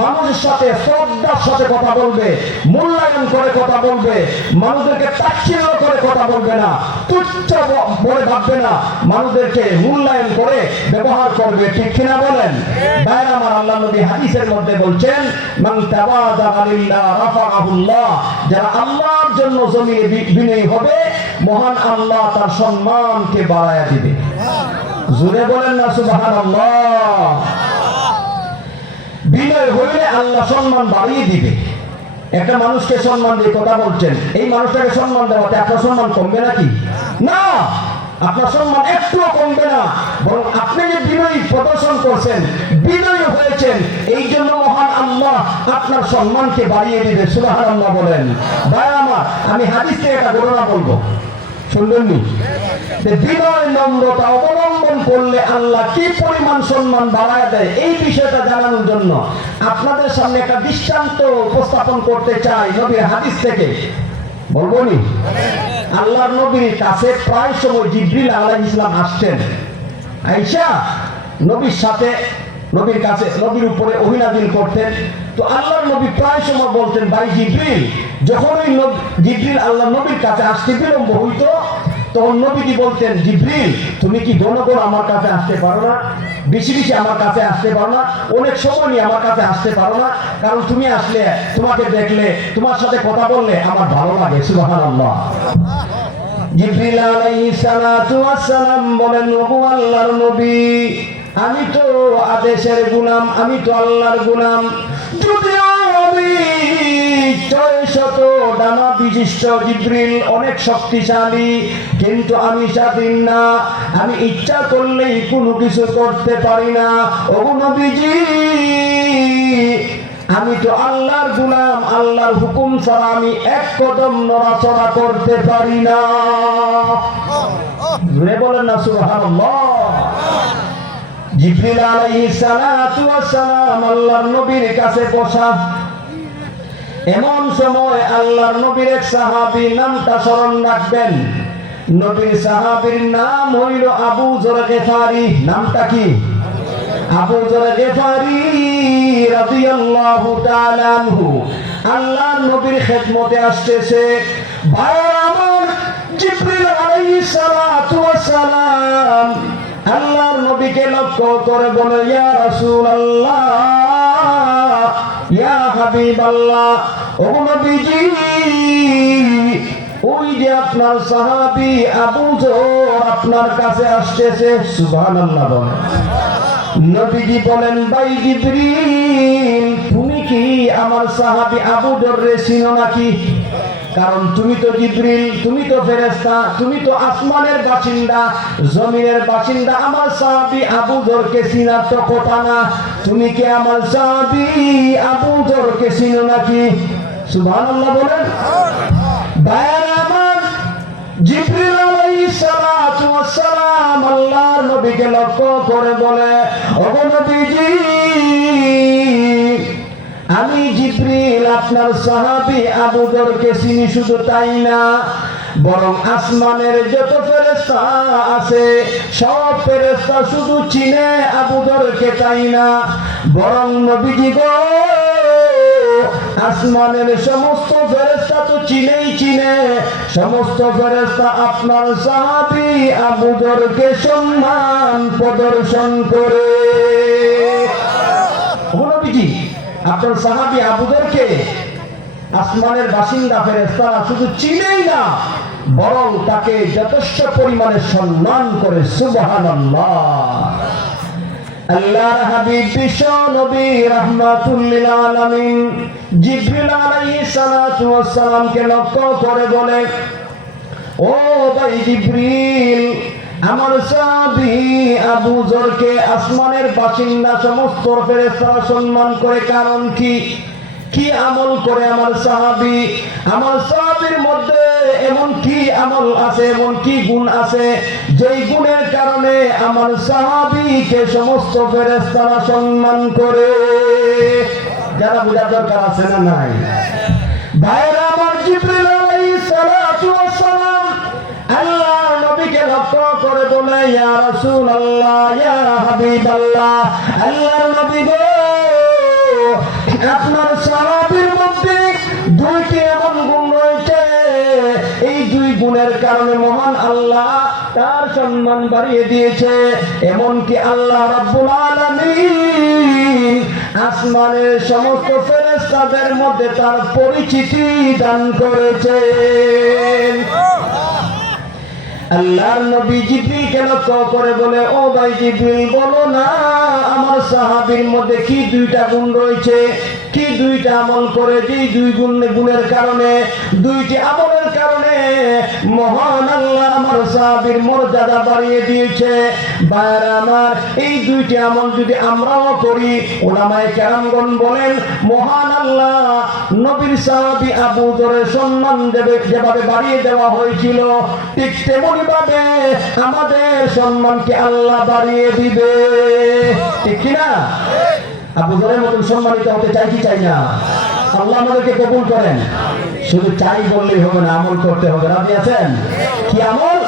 মানুষের সাথে শ্রদ্ধার সাথে কথা বলবে, মূল্যায়ন করে কথা বলবে, মানুষদেরকে তাচ্ছিল্য করে কথা বলবে না, তুচ্ছ বলে ভাববে না, মানুষদেরকে মূল্যায়ন করে ব্যবহার করবে। ঠিক কিনা বলেন? ভাই আমার, আল্লাহ নবী হাদিসের মধ্যে বলছেন, মান তাওয়াদা লিল্লাহ রাফাআহুল্লাহ। যারা আল্লাহর জন্য জমিনে বিনয়ী হবে, মহান আল্লাহ তার সম্মানকে বাড়ায়া দিবে। জোরে বলেন না সুবহানাল্লাহ। বিনয় হইলে আল্লাহ সম্মান বাড়িয়ে দিবে। একটা মানুষকে সম্মান দিয়ে কথা বলছেন, এই মানুষটাকে সম্মান দেওয়াতে আপনার সম্মান কমবে নাকি? না, আপনার সম্মান একটুও কমবে না, বরং আপনি যে বিনয়ী প্রদর্শন করছেন, বিনয়ী হয়েছেন, এই জন্য মহান আল্লাহ আপনার সম্মানকে বাড়িয়ে দিবে। সুবহানাল্লাহ বলেন। ভাই আমার, আমি হাদিস থেকে একটা ঘটনা বলবো, শুনবেননি? বিনয় নম্রতা অবলম্বন করলে আল্লাহ কি পরিমাণ সম্মান বাড়ায় দেয়, এই বিষয়টা জানানোর জন্য আপনাদের সামনে একটা দৃষ্টান্ত উপস্থাপন করতে চাই নবীর হাদিস থেকে। বলবো নি? আল্লাহর নবীর কাছে প্রায় সময় জিবরিল আলাইহিস সালাম আসতেন। আয়েশা নবীর সাথে, নবীর কাছে, নবীর উপরে ওহী নাযিল করতেন। তো আল্লাহর নবী প্রায় সময় বলতেন, ভাই জিবরিল। যখনই জিবরিল আল্লাহর নবীর কাছে আসতে বিলম্ব হইতো, তখন নবীজি বলতেন, জিবরিল তুমি কি ঘন ঘন আমার কাছে আসতে পারো না? বেশি বেশি আমার কাছে আসতে পারো না? অনেক সময় নিয়ে আমার কাছে আসতে পারো না? কারণ তুমি আসলে, তোমাকে দেখলে, তোমার সাথে কথা বললে আমার ভালো লাগে। সুবহানাল্লাহ। জিবরিল আলাইহিস সালাতু ওয়াস সালাম বলেন, ওগো আল্লাহর নবী, আমি তো আদেশের গোলাম, আমি তো আল্লাহর গোলাম। যদিও আমি ৬০০ ডানা বিশিষ্ট জিবরিল, অনেক শক্তিশালী, কিন্তু আমি স্বাধীন না, আমি ইচ্ছা করলেই কোনো কিছু করতে পারি না। ওগো নবীজি, আমি তো আল্লাহর গোলাম, আল্লাহর হুকুম ছাড়া আমি এক কদম নড়াচড়া করতে পারি না। জোরে বলেন না সুবহানাল্লাহ। জিবরিল আলাইহিস সালাতু ওয়াস সালাম আল্লাহর নবীর কাছে বসা। এমন সময় আল্লাহর নবীর এক সাহাবী, নামটা স্মরণ রাখবেন, নবীর সাহাবীর নাম হইল আবু যর গিফারি। নামটা কি? আবু যর গিফারি রাদিয়াল্লাহু তাআলা আনহু আল্লাহর নবীর খেদমতে আসতেছে। ভাইরা আমার, জিবরিল আলাইহিস সালাতু ওয়াস সালাম আল্লাহর নবীকে লক্ষ্য করে বলে, ইয়া রাসূলুল্লাহ, ইয়া হাবিবাল্লাহ, ও নবীজি, ওই যে আপনার সাহাবী আবু যর আপনার কাছে আসতেছে। সুবহানাল্লাহ বলেন। নবীজি বলেন, ভাই জিবরিল, তুমি কি আমার সাহাবী আবু যররে চিনো নাকি? কারণ তুমি তো জিবরিল, তুমি তো ফেরেশতা, তুমি তো আসমানের বাসিন্দা, জমিনের বাসিন্দা। আমার সাহাবী আবু যরকে চিনার তো কথা না। তুমি কি আমার সাহাবী আবু যরকে চিনো নাকি? সুবহানাল্লাহ বলেন। ভাইরা আমার, জিবরিল আলাইহিস সালাতু ওয়াস সালাম আল্লাহর নবীকে লক্ষ্য করে বলে, ওগো নবীজি, আমি জিবরিল আপনার সাহাবী আবু যরকে চিনি। শুধু তাই না, বরং আসমানের যত ফেরেশতা আছে সব ফেরেশতা শুধু চিনে আবু যরকে, তাই না, বরং নবীজি গো, আসমানের সমস্ত ফেরেশতা তো চিনেই চিনে। সমস্ত ফেরেশতা আপনার সাহাবী আবু যরকে সম্মান প্রদর্শন করে। ও নবীজি, আপনার সাহাবী আবু যরকে আসমানের বাসিন্দা ফেরেশতারা শুধু চিনেই না, বরং তাকে যথেষ্ট পরিমাণে সম্মান করে। সুবহানাল্লাহ। আল্লাহর হাবিব বিশ্ব নবী রাহমাতুল লিল আলামিন জিবরিল আলাইহিস সালাতু ওয়াস সালামকে লক্ষ্য করে বলে, ও ভাই জিবরিল, আমার সাহাবী আবু যরকে আসমানের বাসিন্দা সমস্ত ফেরেশতারা সম্মান করে, কারণ কি? কি আমল করে আমার সাহাবী? আমার সাহাবীর মধ্যে এমন কি আমল আছে, এমন কি গুণ আছে যেই গুণের কারণে আমার সাহাবীকে সমস্ত ফেরেশতারা সম্মান করে? যারা বোঝার দরকার আছে না নাই? ভাইরা আমার, জিবরিল আলাইহিস সালাতু ওয়াস সালাম আল্লাহর নবীকে লক্ষ্য করে বলে, ইয়া রাসূলুল্লাহ, ইয়া হাবিবাল্লাহ, আল্লাহর নবী গো, আপনার সাহাবীর মধ্যে দুইটি এমন গুণ রয়েছে, এই দুই গুণের কারণে মহান আল্লাহ তার সম্মান বাড়িয়ে দিয়েছে। এমনকি আল্লাহ রাব্বুল আলামিন আসমানের সমস্ত ফেরেশতাদের মধ্যে তার পরিচিতি দান করেছেন। আল্লাহর নবী জিবরিলকে লক্ষ্য করে বলে, ও ভাই জিবরিল, বলো না আমার সাহাবীর মধ্যে কি দুইটা গুণ রয়েছে, কি দুইটা আমল করে যে দুই গুণের কারণে, দুইটি আমলের কারণে মহান আল্লাহ আমার সাহাবীর মর্যাদা বাড়িয়ে দিয়েছে। ভাইরা আমার, এই দুইটি আমল যদি আমরাও করি, উলামায়ে কেরামগণ বলেন, মহান আল্লাহ নবীর সাহাবী আবু যরের সম্মান যেভাবে বাড়িয়ে দেওয়া হয়েছিল, ঠিক তেমনি ভাবে আমাদের সম্মানকে আল্লাহ বাড়িয়ে দিবে। ঠিক কিনা? আবু যরের মতন সম্মানিত হতে চাই কি চাই না? আল্লাহ আমাদেরকে কবুল করেন। শুধু চাই বললেই হবে না, আমল করতে হবে। রাজি আছেন? কি আমল?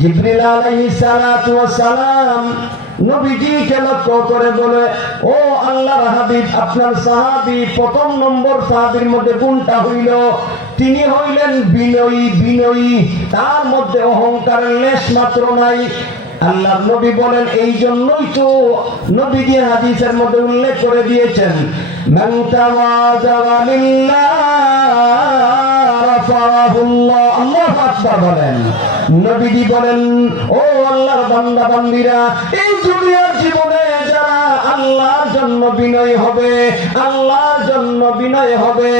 জিবরিল আলাইহিস সালাতু ওয়াস সালাম নবীজিকে লক্ষ্য করে বলে, ও আল্লাহর হাবিব, আপনার সাহাবী প্রথম নম্বর সাহাবীর মধ্যে গুণটা হইল তিনি হইলেন বিনয়ী। বিনয়ী, তার মধ্যে অহংকারের লেশ মাত্র নাই। আল্লাহর নবী বলেন, এই জন্যই তো নবীজি হাদিসের মধ্যে উল্লেখ করে দিয়েছেন, মান তাওয়াযা লিল্লাহ রাফাহুল্লাহ। আল্লাহু আকবার বলেন। নবীজি বলেন, ও আল্লাহর বান্দা বান্দীরা, এই দুনিয়ার জীবনে যারা আল্লাহর জন্য বিনয় হবে, আল্লাহর জন্য বিনয় হবে,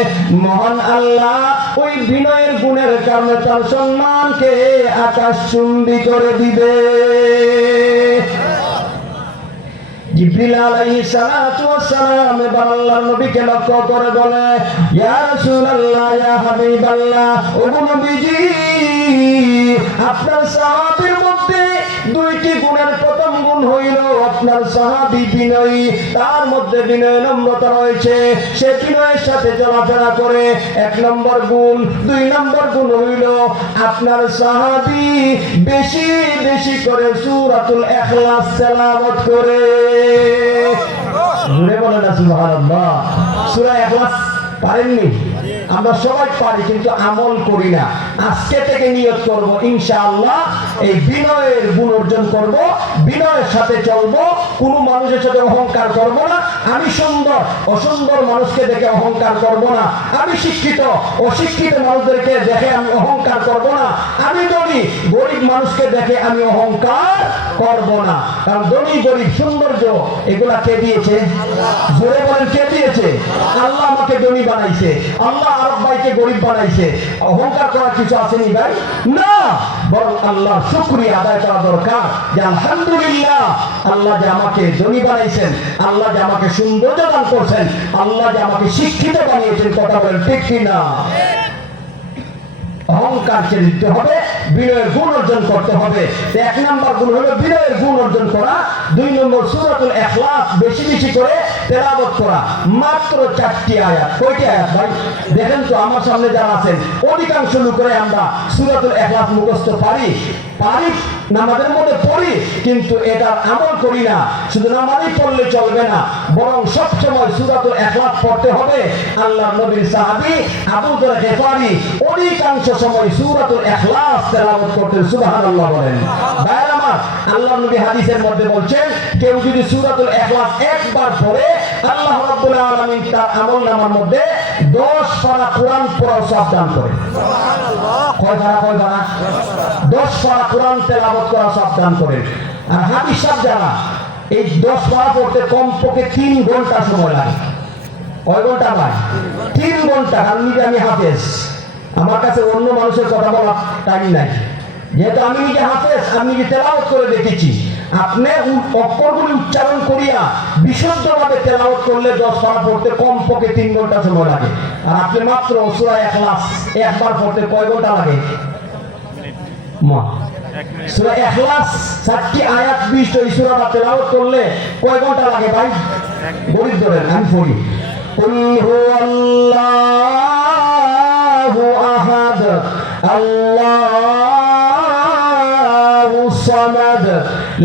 মহান আল্লাহ ওই বিনয়ের গুণের কারণে তার সম্মানকে আকাশচুম্বী করে দিবে। জিবরিল আলাইহিস সালাতু ওয়াস সালাম এবার আল্লাহর নবীকে লক্ষ্য করে বলে, ইয়া রাসূলুল্লাহ, ইয়া হাবিবাল্লাহ, ও নবীজি, আপনার সাহাবীর মধ্যে দুইটি গুণের প্রথম গুণ হইল আপনার সাহাবী বিনয়ী, তার মধ্যে বিনয় নম্রতা রয়েছে, সে বিনয়ের সাথে চলাফেরা করে। এক নম্বর গুণ। দুই নম্বর গুণ হইল আপনার সাহাবী বেশি বেশি করে সূরাতুল ইখলাস তেলাওয়াত করে। জোরে বলেন না সুবহানাল্লাহ। সূরা ইখলাস পারেননি? আমরা সবাই পারি, কিন্তু আমল করি না। আজকে থেকে নিয়ত করব, ইনশাআল্লাহ এই বিনয়ের গুণ অর্জন করব, বিনয়ের সাথে চলব, কোনো মানুষের সাথে অহংকার করব না। আমি সুন্দর, অসুন্দর মানুষকে দেখে অহংকার করব না। আমি শিক্ষিত, অশিক্ষিত মানুষদেরকে দেখে আমি অহংকার করব না। আমি ধনী, গরিব মানুষকে দেখে আমি অহংকার করব না। কারণ ধনী গরিব সৌন্দর্য এগুলা কে দিয়েছে? জোরে বলেন, কে দিয়েছে? আল্লাহ আমাকে ধনী বানাইছে, আল্লাহ আরব ভাইকে গরিব বানাইছে। অহংকার করার কিছু আসেনি ভাই? না, বরং আল্লাহ শুকরিয়া আদায় করা দরকার যে আলহামদুলিল্লাহ, আল্লাহ যে আমাকে ধনী বানাইছেন, আল্লাহ যে আমাকে সৌন্দর্য দান করছেন, আল্লাহ যে আমাকে শিক্ষিত বানিয়েছেন। কথা বলেন ঠিক কিনা? অহংকার ছেড়ে দিতে হবে, বিনয়ের গুণ অর্জন করতে হবে। এক নম্বর গুণ হলো বিনয়ের গুণ অর্জন করা। দুই নম্বর সূরাতুল ইখলাস বেশি বেশি করে তেলাওয়াত করা। মাত্র 4টি আয়াত। কয়টি আয়াত ভাই? দেখেন তো আমার সামনে যারা আছেন অধিকাংশ লোকেরা আমরা সূরাতুল ইখলাস মুখস্থ পারি নামাজের মধ্যে পড়ি, কিন্তু এটা আমল করি না। শুধু নামাজই পড়লে চলবে না, বরং সবসময় সূরাতুল ইখলাস পড়তে হবে। আল্লাহর নবীর সাহাবী আবু যর গিফারি অধিকাংশ সময় সূরাতুল ইখলাস তেলাওয়াত করতেন। সুবহানাল্লাহ বলেন। ভাই আমার, আল্লাহর নবী হাদিসের মধ্যে বলছেন, কেউ যদি সূরাতুল ইখলাস একবার পড়ে, আল্লাহ রাব্বুল আলামিন তার আমলনামার মধ্যে 10 পারা কোরআন পড়ার সওয়াব দান করেন। কয় পারা? 10 পারা কোরআন তেলাওয়াত করার সওয়াব দান করেন। আর হাদিস সাহেব যারা এই 10 পারা পড়তে কমপক্ষে 3 ঘন্টা সময় লাগে। কয় ঘন্টা ভাই? 3 ঘন্টা। আমি হাফেজ, আমার কাছে অন্য মানুষের কথা বলার টাইম নাই। যেহেতু আমি নিজে হাফেজ, আমি নিজে তেলাওয়াত করে দেখেছি। আপনি অক্ষরগুলি উচ্চারণ করিয়া বিশুদ্ধভাবে তেলাওয়াত করলে 10 পারা পড়তে কমপক্ষে 3 ঘন্টা সময় লাগে। আর আপনি মাত্র সূরা ইখলাস একবার পড়তে কয় ঘন্টা লাগে? সূরা ইখলাস 4টি আয়াত 20 এই সূরাটা তেলাওয়াত করলে কয় ঘন্টা লাগে ভাই? গণিত ধরেন, আমি পড়ি। কুল হুয়াল্লাহু আহাদ আল্লাহু সামাদ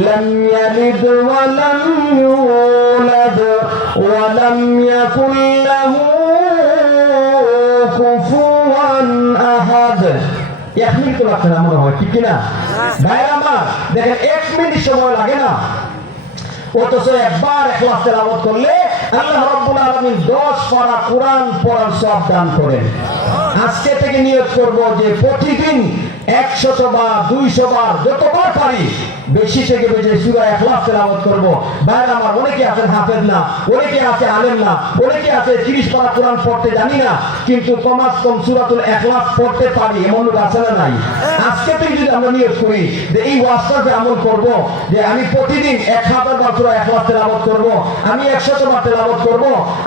লাম ইয়ালিদ ওয়া লাম ইউলাদ ওয়া লাম ইয়াকুল লাহু কুফুয়ান আহাদ। 1 মিনিট লাগছে না মনে হয়, ঠিক কিনা ভাই আমার? দেখেন 1 মিনিট সময় লাগে না, অথচ একবার ইখলাস তেলাওয়াত করলে আল্লাহ রাব্বুল আলামিন 10 পারা কোরআন পড়ার সওয়াব দান করেন। আজকে থেকে নিয়ত করব যে প্রতিদিন 100 বার 200 বার যতবার পারি বেশি থেকে বেশি সূরা ইখলাস তেলাওয়াত করব। ভাই আমার, অনেকে আছেন হাফেজ না, অনেকে আছে আলেম না, অনেকে আছে 30 পারা কোরআন পড়তে জানি না, কিন্তু কমাস কম সূরাতুল ইখলাস পড়তে পারি, এমন লোক আছে না নাই? আজকে থেকে যদি আমরা নিয়ত করি যে এই ওয়াজটাকে আমল করব, যে আমি প্রতিদিন 1000 বার সূরা ইখলাস তেলাওয়াত করব, আমি 100 বার তেলাওয়াত করব,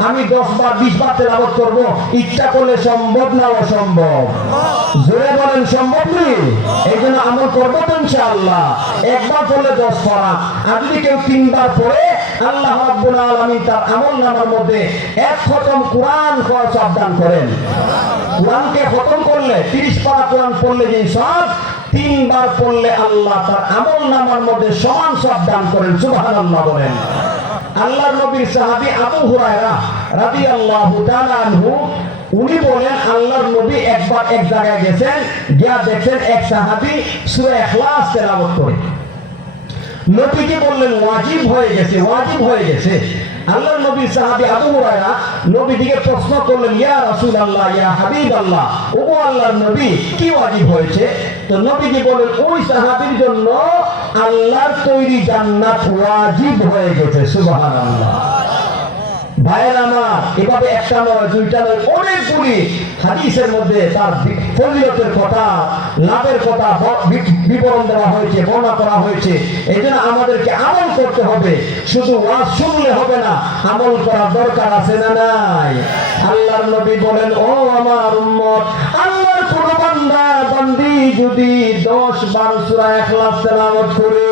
আমি 10 বার 20 বার তেলাওয়াত করব, ইচ্ছা করলে সম্ভব না অসম্ভব? জোরে বলেন, সম্ভব নেই? এই জন্য আমল করবো তো ইনশাআল্লাহ। একবার পড়লে 10 পারা, আর যদি কেউ 3 বার পড়ে আল্লাহ রাব্বুল আলামিন তার আমলনামার মধ্যে 1 খতম কোরআন পড়ার সওয়াব দান করেন। কোরআনকে খতম করলে 30 পারা কোরআন পড়লে যে সওয়াব, 3 বার পড়লে আল্লাহ তার আমলনামার মধ্যে সমান সওয়াব দান করেন। সুবহানাল্লাহ বলেন। আল্লাহর নবীর সাহাবী আবু হুরায়রা রাদিয়াল্লাহু তাআলা আনহু উনি বলেন, আল্লাহর নবী একবার এক জায়গায় গেছেন, গিয়া দেখেন এক সাহাবী সূরা ইখলাস তেলাওয়াত করে। নবীজি বললেন ওয়াজিব হয়ে গেছে, ওয়াজিব হয়ে গেছে। আল্লাহর নবী সাহাবী আবু হুরায়রা নবীজিকে প্রশ্ন করলেন, ইয়া রাসূলুল্লাহ, ইয়া হাবিবাল্লাহ, ও আল্লাহর নবী, কি ওয়াজিব হয়েছে? তো নবীজি বলেন, ওই সাহাবীর জন্য আল্লাহর তৈরি জান্নাত ওয়াজিব হয়ে গেছে। সুবহানাল্লাহ। ভাইয়ের আমার, এভাবে একটা নয়, দুইটা নয়, অনেকগুলি হাদিসের মধ্যে তার ফজিলতের কথা, লাভের কথা বিবরণ দেওয়া হয়েছে, বর্ণনা করা হয়েছে। এই জন্য আমাদেরকে আমল করতে হবে, শুধু ওয়াজ শুনলে হবে না, আমল করার দরকার আছে না নাই? আল্লাহর নবী বলেন, ও আমার উম্মত, আল্লাহর কোন বান্দা বান্দি যদি 10-12 সূরা ইখলাস তেলাওয়াত করে,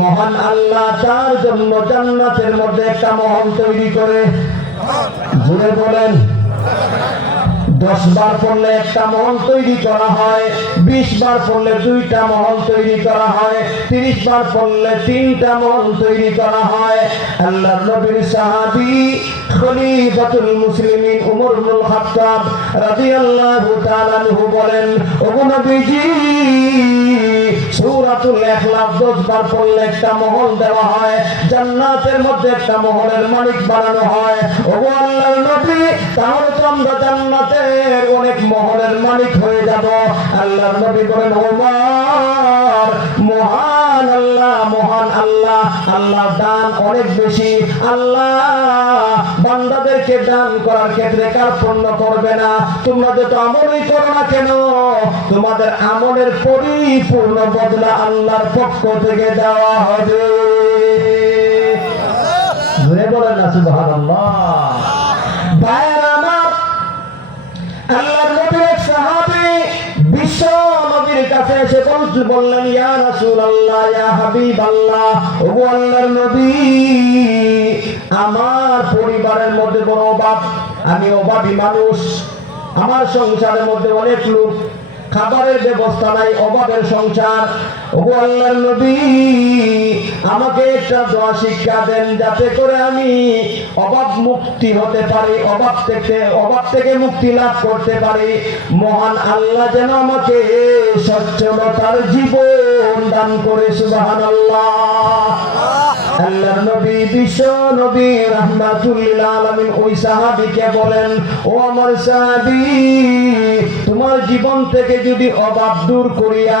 মহান আল্লাহ তার জন্য জান্নাতের মধ্যে একটা মহল তৈরি করে। জোরে বলেন। 10 বার পড়লে একটা মহল তৈরি করা হয়, 20 বার পড়লে 2টা মহল তৈরি করা হয়, 30 বার পড়লে 3টা মহল তৈরি করা হয়। আল্লাহর নবীর সাহাবী খলিফাতুল মুসলিমিন ওমর ইবনুল খাত্তাব রাদিয়াল্লাহু তাআলা আনহু বলেন, ওগো নবীজি, সূরাতুল ইখলাস 10 বার পড়লে একটা মহল দেওয়া হয়, জান্নাতের মধ্যে একটা মহলের মালিক বানানো হয়। ওগো আল্লাহর নবী, তাহলে তো আমরা জান্নাতের অনেক মহলের মালিক হয়ে যাব। আল্লাহর নবী বলেন, ওমর, মহান আল্লাহ, মহান আল্লাহ। আল্লাহ দান অনেক বেশি। আল্লাহ বান্দাদেরকে দান করার ক্ষেত্রে কার্পণ্য করবে না। তোমরা যত আমলই করো না কেন, তোমাদের আমলের পরিপূর্ণ বদলা আল্লাহর পক্ষ থেকে দেওয়া হবে। বলেন না সুবহানাল্লাহ। ভাইরা আমার, আল্লাহর নবীর এক সাহাবী বিশ্ব নবীর কাছে এসে বললেন, ইয়া রাসূলুল্লাহ, ইয়া হাবিবাল্লাহ, ওগো আল্লাহর নবী, আমার পরিবারের মধ্যে বড় অভাব, আমি অভাবী মানুষ, আমার সংসারের মধ্যে অনেক লোক, খাবারের ব্যবস্থা নাই, অভাবের সংসার। ওগো আল্লাহর নবী, আমাকে একটা দোয়া শিক্ষা দেন, যাতে করে আমি অভাব মুক্তি হতে পারি, অভাব থেকে মুক্তি লাভ করতে পারি। মহান আল্লাহ যেন আমাকে সচ্ছলতার জীবন দান করে। সুবহানাল্লাহ। আল্লাহর নবী, বিশ্ব নবী রাহমাতুল লিল আলামিন ওই সাহাবীকে বলেন, ও আমার সাহাবী, তোমার জীবন থেকে যদি অভাব দূর করিয়া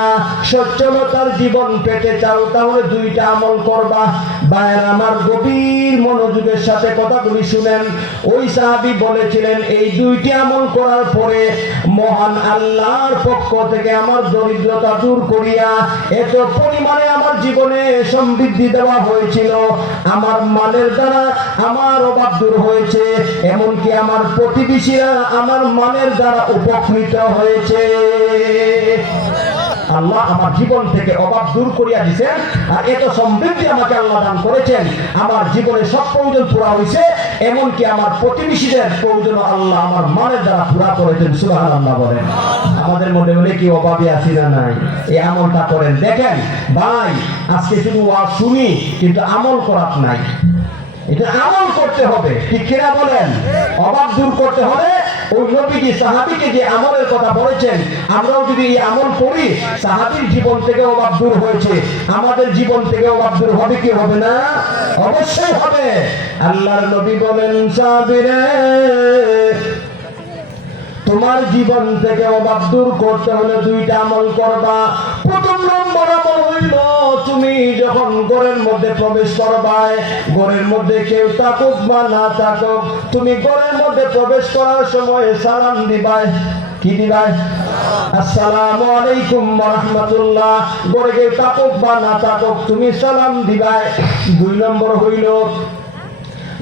সচ্ছলতার জীবন পেতে চাও, তাহলে দুইটা আমল করবা। ভাইরা আমার, গভীর মনোযোগের সাথে কথাগুলি শুনেন। ওই সাহাবী বলেছিলেন, এই দুইটি আমল করার পরে মহান আল্লাহর পক্ষ থেকে আমার দরিদ্রতা দূর করিয়া এত পরিমাণে আমার জীবনে সমৃদ্ধি দেওয়া হয়েছিল, আমার মালের দ্বারা আমার অভাব দূর হয়েছে, এমনকি আমার প্রতিবেশীরা আমার মালের দ্বারা উপকৃত হয়েছে। আল্লাহ আমার জীবন থেকে অভাব দূর করিয়া দিয়েছেন, আর এত সমৃদ্ধি আমাকে আল্লাহ দান করেছেন। আমার জীবনে সব প্রয়োজন পুরা হয়েছে, এমনকি আমার প্রতিবেশীদের প্রয়োজন আল্লাহ আমার মালের দ্বারা পুরা করেছেন। সুবহানাল্লাহ বলেন। আমাদের মনে হলে কি অভাবী আছি না নাই? এই আমলটা করেন। দেখেন ভাই, আজকে শুধু ওয়াজ শুনি কিন্তু আমল করার নাই। এটা আমল করতে হবে, ঠিক কিনা বলেন? অভাব দূর করতে হবে। ওই নবীজি সাহাবীকে যে আমলের কথা বলেছেন, আমরাও যদি এই আমল করি, সাহাবীর জীবন থেকে অভাব দূর হয়েছে, আমাদের জীবন থেকে অভাব দূর হবে কি হবে না? অবশ্যই হবে। আল্লাহর নবী বলেন, সাহাবীরে, তোমার জীবন থেকে অভাব দূর করতে হলে দুইটা আমল করবা। প্রথম নম্বর আমল হইল, তুমি যখন ঘরের মধ্যে প্রবেশ করবা, ঘরের মধ্যে কেউ থাকুক বা না থাকুক, তুমি ঘরের মধ্যে প্রবেশ করার সময় সালাম দিবা। কি দিবা? আসসালামু আলাইকুম ওয়া রাহমাতুল্লাহ। ঘরে কেউ থাকুক বা না থাকুক, তুমি সালাম দিবা। দুই নম্বর হইল,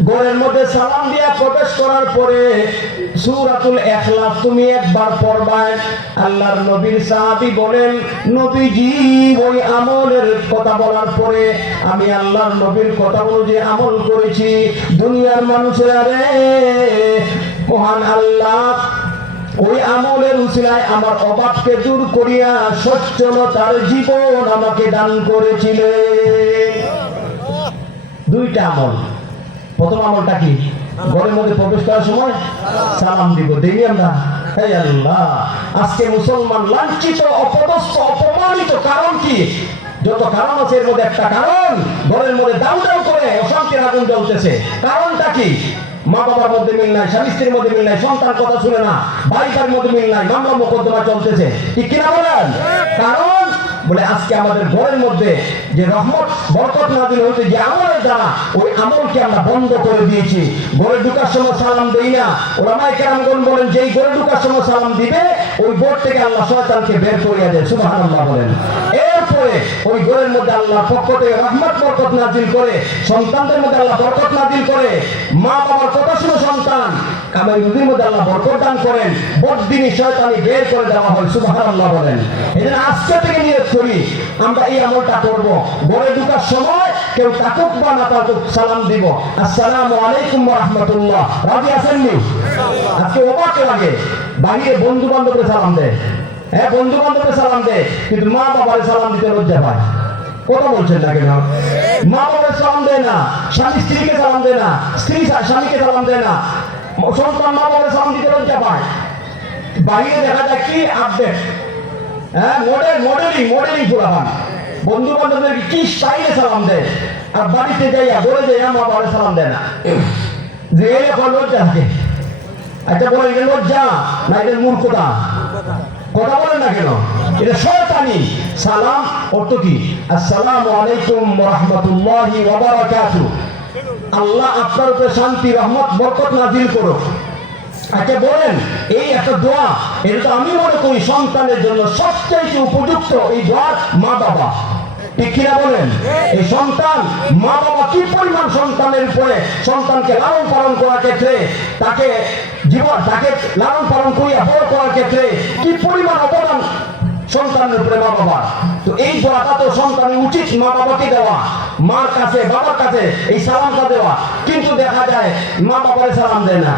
ঘরের মধ্যে সালাম দিয়া প্রবেশ করার পরে সূরাতুল ইখলাস তুমি একবার পড়বা। আল্লাহর নবীর সাহাবী বলেন, নবীজি ওই আমলের কথা বলার পরে আমি আল্লাহর নবীর কথা অনুযায়ী আমল করেছি। দুনিয়ার মানুষেরা রে, মহান আল্লাহ ওই আমলের উসিলায় আমার অভাবকে দূর করিয়া সচ্ছলতার জীবন আমাকে দান করেছিলেন। দুইটা আমল। প্রথম আমলটা কি? ঘরের মধ্যে প্রবেশ করার সময় সালাম দিব। দেই আমরা? হে আল্লাহ, আজকে মুসলমান লাঞ্ছিত, অপদস্থ, অপমানিত। কারণ কি? যত কারণ আছে এর মধ্যে একটা কারণ, ঘরের মধ্যে দাউ দাউ করে অশান্তির আগুন জ্বলতেছে। কারণটা কি? মা বাবার মধ্যে মিল নাই, স্বামী স্ত্রীর মধ্যে মিল নাই, সন্তান কথা শুনে না, বাড়িটার মধ্যে মিল নাই, মামলা মোকদ্দমা চলতেছে। ঠিক কিনা বলেন? কারণ বলে আজকে আমাদের ঘরের মধ্যে যে রহমত বরকত নাযিল হইতে যে আমলের দ্বারা, ওই আমলকে আমরা বন্ধ করে দিয়েছি। ঘরে ঢুকার সময় সালাম দেই না। ওলামায়ে কেরামগণ বলেন, যেই ঘরে ঢুকার সময় সালাম দিবে, ওই ঘর থেকে আল্লাহ শয়তানকে বের করিয়া দেয়। সুবহানাল্লাহ বলেন। এরপরে ওই ঘরের মধ্যে আল্লাহর পক্ষ থেকে রহমত বরকত নাযিল করে, সন্তানদের মধ্যে আল্লাহ বরকত নাযিল করে, মা বাবার কথা শুনে সন্তান কামাই রুজির মধ্যে আল্লাহ বরকত দান করেন, বদদিনী শয়তানি বের করে দেওয়া হয়। সুবহানাল্লাহ বলেন। এজন্য আজকে থেকে নিয়ত করি, আমরা এই আমলটা করব। ঘরে ঢোকার সময় কেউ তাকুক বা না তাকুক সালাম দিব, আসসালামু আলাইকুম ওয়া রাহমাতুল্লাহ। রাজি আছেন নি? আজকে অবাক লাগে, বাইরে বন্ধু বান্ধবকে সালাম দেয়, হ্যাঁ বন্ধু বান্ধবকে সালাম দেয়, কিন্তু মা বাবার সালাম দিতে লজ্জা পায়। কথা বলছেন না কেন? মা বাবার সালাম দেয় না, স্বামী স্ত্রীকে সালাম দেয় না, স্ত্রী স্বামীকে সালাম দেয় না, সন্তান মা বাবার সালাম দিতে লজ্জা পায়। বাইরে দেখা যায় কি আপডেট, হ্যাঁ মডেলিং ফুলাবান, বন্ধু বান্ধবদের কি স্টাইলে সালাম দেয়, আর বাড়িতে যাইয়া বলে যাইয়া মা বাবার সালাম দেয় না। যে লজ্জা থাকে। আচ্ছা বলে এটা লজ্জা না এটা মূর্খতা? কথা বলেন না কেন? এটা শয়তানি। সালাম অর্থ কি? আসসালামু আলাইকুম ওয়া রাহমাতুল্লাহি ওয়া বারাকাতুহু। আল্লাহ আপনার উপরে শান্তি, রহমত, বরকত নাযিল করুক। আচ্ছা বলেন, এই একটা দোয়া, এটা তো আমি মনে করি সন্তানের জন্য সবচেয়ে উপযুক্ত এই দোয়া মা বাবা। ঠিক কিনা বলেন? এই সন্তান, মা বাবা কি পরিমাণ সন্তানের উপরে, সন্তানকে লালন পালন করার ক্ষেত্রে, তাকে লালন পালন করিয়া বড় করার ক্ষেত্রে কি পরিমাণ অবদান সন্তানের উপরে মা বাবা। তো এই দোয়াটা তো সন্তানের উচিত মা বাবাকে দেওয়া, মার কাছে বাবার কাছে এই সালামটা দেওয়া। কিন্তু দেখা যায় মা বাবারে সালাম দেয় না,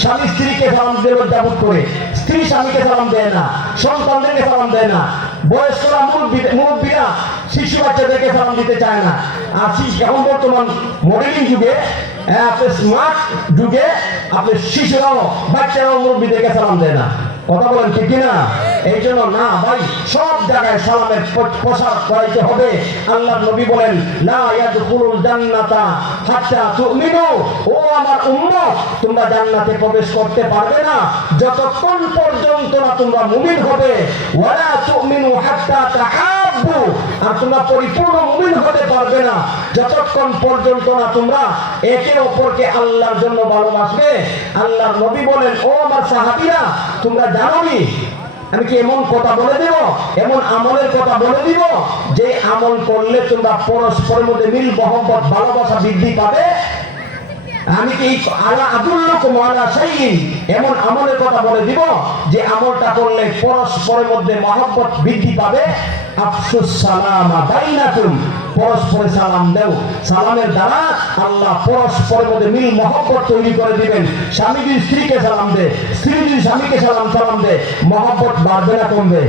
স্বামী স্ত্রীকে সালাম দিয়ে লজ্জাবোধ করে, স্ত্রী স্বামীকে সালাম দেয় না, সন্তানদেরকে সালাম দেয় না, বয়স্করা মুরব্বীরা শিশু বাচ্চাদেরকে সালাম দিতে চায় না। আর এখন বর্তমান মডেলিং যুগে, স্মার্ট যুগে আপনি শিশুরাও, বাচ্চারাও মুরব্বীদেরকে সালাম দেয় না। কথা বলেন ঠিক কিনা? এই জন্য না ভাই, সব জায়গায় সালামের প্রসার করাইতে হবে। আল্লাহর নবী বলেন, লা ইয়াদখুলুল জান্নাতা হাত্তা তুমিনু। ও আমার উম্মত, তোমরা জান্নাতে প্রবেশ করতে পারবে না যতক্ষণ পর্যন্ত না তোমরা মুমিন হবে। ওয়ালা তুমিনু হাত্তা তাহাব্বু। আর তোমরা পরিপূর্ণ মুমিন হতে পারবে না যতক্ষণ পর্যন্ত না তোমরা একে অপরকে আল্লাহর জন্য ভালোবাসবে। আল্লাহর নবী বলেন, ও আমার সাহাবীরা, তোমরা জানোনি আমি কি এমন কথা বলে দেব, এমন আমলের কথা বলে দিব যে আমল করলে তোমরা পরস্পরের মধ্যে মিল, মহব্বত, ভালোবাসা বৃদ্ধি পাবে? আমি কি এমন আমলের কথা বলে দিব যে আমলটা করলে পরস্পরের মধ্যে মহব্বত বৃদ্ধি পাবে? আফসুস সালামা বাইনাকুম। পরস্পরে সালাম দেও। সালামের দ্বারা আল্লাহ পরস্পরের মধ্যে মিল মহব্বত তৈরি করে দিবেন। স্বামী যদি স্ত্রীকে সালাম দেয়, স্ত্রী যদি স্বামীকে সালাম দেয়, মহব্বত বাড়বে না কমবে?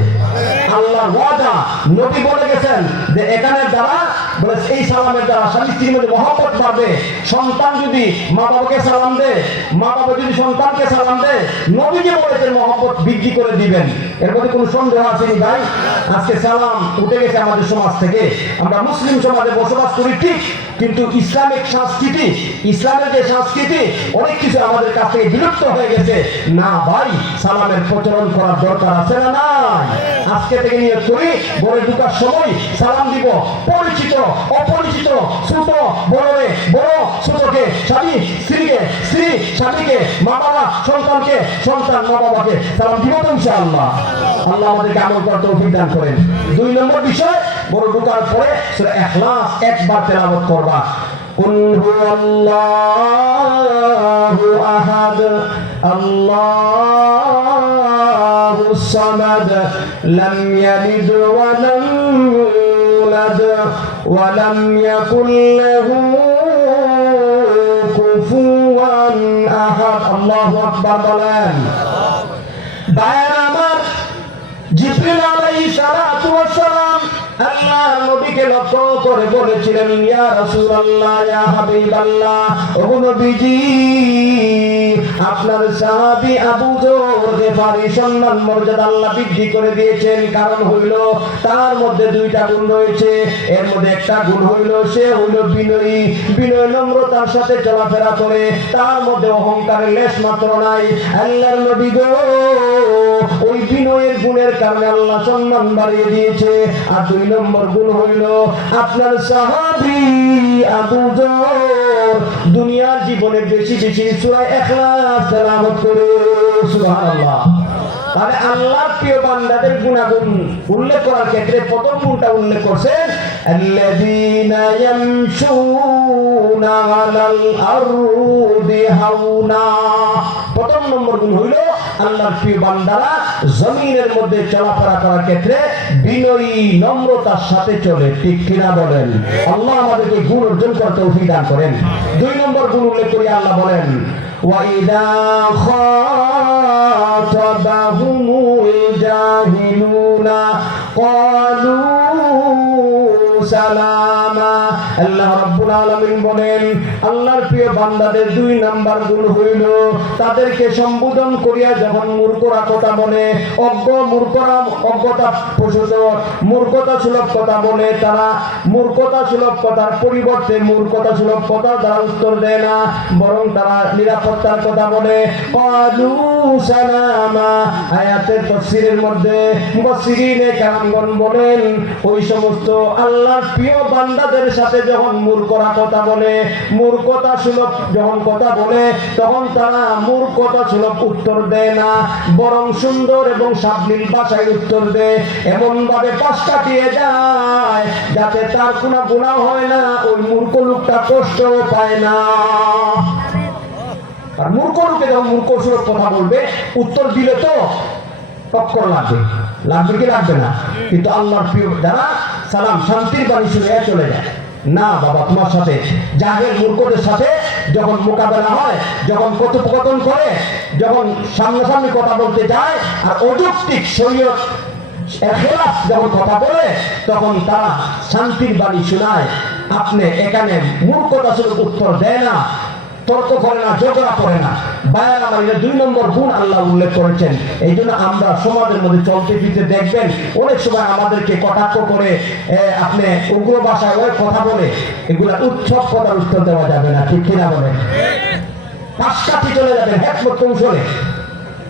আল্লাহর ওয়াদা, নবী বলে গেছেন যে এখানের দ্বারা, বলে এই সালামের দ্বারা স্বামী স্ত্রীর মধ্যে মহব্বত বাড়বে। সন্তান যদি মা বাবাকে সালাম দেয়, মা বাবা যদি সন্তানকে সালাম দেয়, নবীকে বলেছেন মহব্বত বৃদ্ধি করে দিবেন। এর মধ্যে কোনো সন্দেহ আসেনি ভাই? আজকে সালাম উঠে গেছে আমাদের সমাজ থেকে। আমরা মুসলিম সমাজে বসবাস করি ঠিক, কিন্তু ইসলামিক সংস্কৃতি, ইসলামের যে সংস্কৃতি, অনেক কিছু আমাদের কাছ থেকে বিলুপ্ত হয়ে গেছে। না ভাই, সালামের প্রচলন করার দরকার আছে না? নাই। আজকে থেকে নিয়ত করি, বড় ঢুকার সময় সালাম দিব। পরিচিত অপরিচিত, ছোট বড়রে, বড় ছোটকে, স্বামী স্ত্রীকে, স্ত্রী স্বামীকে, মা বাবা সন্তানকে, সন্তান মা বাবাকে সালাম দিব তো ইনশাআল্লাহ। আল্লাহ আমাদেরকে আমল করার তৌফিক দান করেন। 2 নম্বর বিষয়, বড় ঢুকার পরে সূরা ইখলাস একবার তেলাওয়াত করবা। কুল হুয়াল্লাহু আহাদ, আল্লাহুস সামাদ, লাম ইয়ালিদ ওয়া লাম ইউলাদ ওয়া লাম ইয়াকুল লাহু কুফুয়ান আহাদ। আল্লাহু আকবার বলেন। ভাইরা আমার, জিবরিল আলাইহিস সালাতু ওয়াস সালাম আল্লাহ নবীকে লক্ষ্য করে বলেছিলেন, ইয়া রাসূলুল্লাহ, ইয়া হাবিবাল্লাহ, ও নবীজি, আপনার সাহাবী আবু যর গিফারী সম্মান মর্যাদা আল্লাহ বৃদ্ধি করে দিয়েছেন। কারণ হইল তার মধ্যে 2টা গুণ রয়েছে। এর মধ্যে একটা গুণ হইল সে হইল বিনয়ী, বিনয় নম্রতার সাথে চলাফেরা করে, তার মধ্যে অহংকারের লেশ মাত্র নাই। আল্লাহর নবী গো, ওই বিনয়ের গুণের কারণে আল্লাহ সম্মান বাড়িয়ে দিয়েছে। আর 2 নম্বর গুণ হইল আপনার সাহাবী আবু যর দুনিয়ার জীবনে বেশি বেশি সূরা ইখলাস তেলাওয়াত করে। সুবহানাল্লাহ। তাহলে আল্লাহর প্রিয় বান্দাদের গুণাগুণ উল্লেখ করার ক্ষেত্রে প্রথম গুণটা উল্লেখ করছেন, আল্লাযীনা ইয়ামশুনা আলাল আরদি হাওনা। প্রথম নম্বর গুণ হইল আল্লাহর প্রিয় বান্দারা জমিনের মধ্যে চলাফেরা করার ক্ষেত্রে বিনয়ী নম্রতার সাথে চলে। ঠিক কিনা বলেন? আল্লাহ আমাদেরকে গুণ অর্জন করতে তৌফিক দান করেন। 2 নম্বর গুণ উল্লেখ করে আল্লাহ বলেন, ওয়াইদা খাতাবাহুমুল জাহিলুনা ক্বালু সালামা। আল্লাহ রাব্বুল আলামিন বলেন, আল্লাহর প্রিয় বান্দাদের 2 নাম্বার গুণ হইল তাদেরকে সম্বোধন করিয়া যখন মূর্খরা কথা বলে, অজ্ঞতা প্রসূত মূর্খতা সুলভ কথা বলে, তারা মূর্খতা সুলভ কথার পরিবর্তে মূর্খতা সুলভ কথা দ্বারা উত্তর দেয় না, বরং তারা নিরাপত্তার কথা বলে। ক্বালু সালামা। আয়াতের তাফসীরের মধ্যে মুফাসসিরিনে কেরামগণ বলেন ওই সমস্ত আল্লাহর প্রিয় বান্দাদের সাথে যখন মূর্খরা কথা বলে, মূর্খতা সুলভ যখন কথা বলে, তখন তারা মূর্খতা সুলভ উত্তর দেয় না, বরং সুন্দর এবং শাব্দিক ভাষায় উত্তর দেয়, এমন ভাবে পাশ কাটিয়ে যায় যাতে তার কোনো গুনাহ হয় না, ওই মূর্খ লোকটা কষ্ট পায় না। আর মূর্খ লোকে যখন মূর্খ সুলভ কথা বলবে, উত্তর দিলে তো টক্কর লাগবে, লাগবে কি লাগবে না? কিন্তু আল্লাহর প্রিয় যারা সালাম শান্তির বাণী শুনে চলে যায়, না বাবা তোমার সাথে জাহেল মূর্খদের সাথে যখন মোকাবেলা হয়, যখন কথোপকথন করে, যখন সামনাসামনি কথা বলতে যায় আর অযৌক্তিক শরীয়ত খেলাফ যখন কথা বলে, তখন তারা শান্তির বাণী শোনায়। আপনি এখানে মূর্খতা শুধু উত্তর দেয় না, তর্ক করে না, ঝগড়া করে না। বায়ার আমার 2 নম্বর গুণ আল্লাহ উল্লেখ করেছেন। এই জন্য আমরা সমাজের মধ্যে চলতে ফিরতে দেখবেন অনেক সময় আমাদেরকে কটাক্ষ করে, আপনি উগ্র ভাষায় ওই কথা বলে, এগুলা উৎসব কথার উত্তর দেওয়া যাবে না, ঠিক কিনা বলেন? পাশকাঠি চলে যাবেন হেকমত কৌশলে,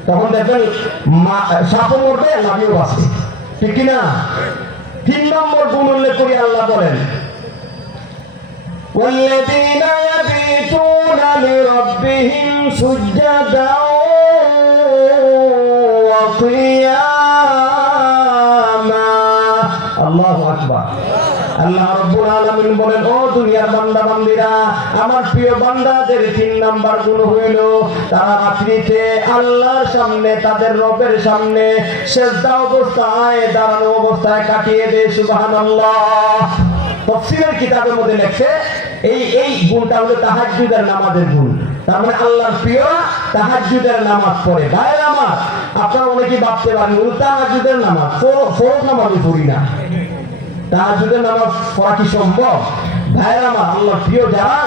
তখন দেখবেন সাপও মরবে, লাভিও বাঁচবে, ঠিক কিনা? 3 নম্বর গুণ উল্লেখ করি আল্লাহ বলেন والذين يبيتون لربهم سجدا وقياما আল্লাহু আকবার। আল্লাহ রাব্বুল আলামিন বলেন, ও দুনিয়ার বান্দা বান্দীরা, আমার প্রিয় বান্দাদের 3 নাম্বার গুণ হইল তারা রাত্রিতে আল্লাহর সামনে, তাদের রবের সামনে সিজদা অবস্থায়, দাঁড়ানো অবস্থায় কাটিয়ে দেয়। সুবহানাল্লাহ। তাফসীরের কিতাবের মধ্যে লেখছে এই গুণটা হলো তাহাজ্জুদের নামাজের গুণ। তার মানে আল্লাহর প্রিয়রা তাহাজ্জুদের নামাজ পড়ে। ভাইরা আমার, আপনারা অনেকেই ভাবতে পারেন তাহাজ্জুদের নামাজ, ফরজ নামাজও পড়ি না, তাহাজ্জুদের নামাজ পড়া কি সম্ভব? ভাইরা আমার, আল্লাহর প্রিয় যারা,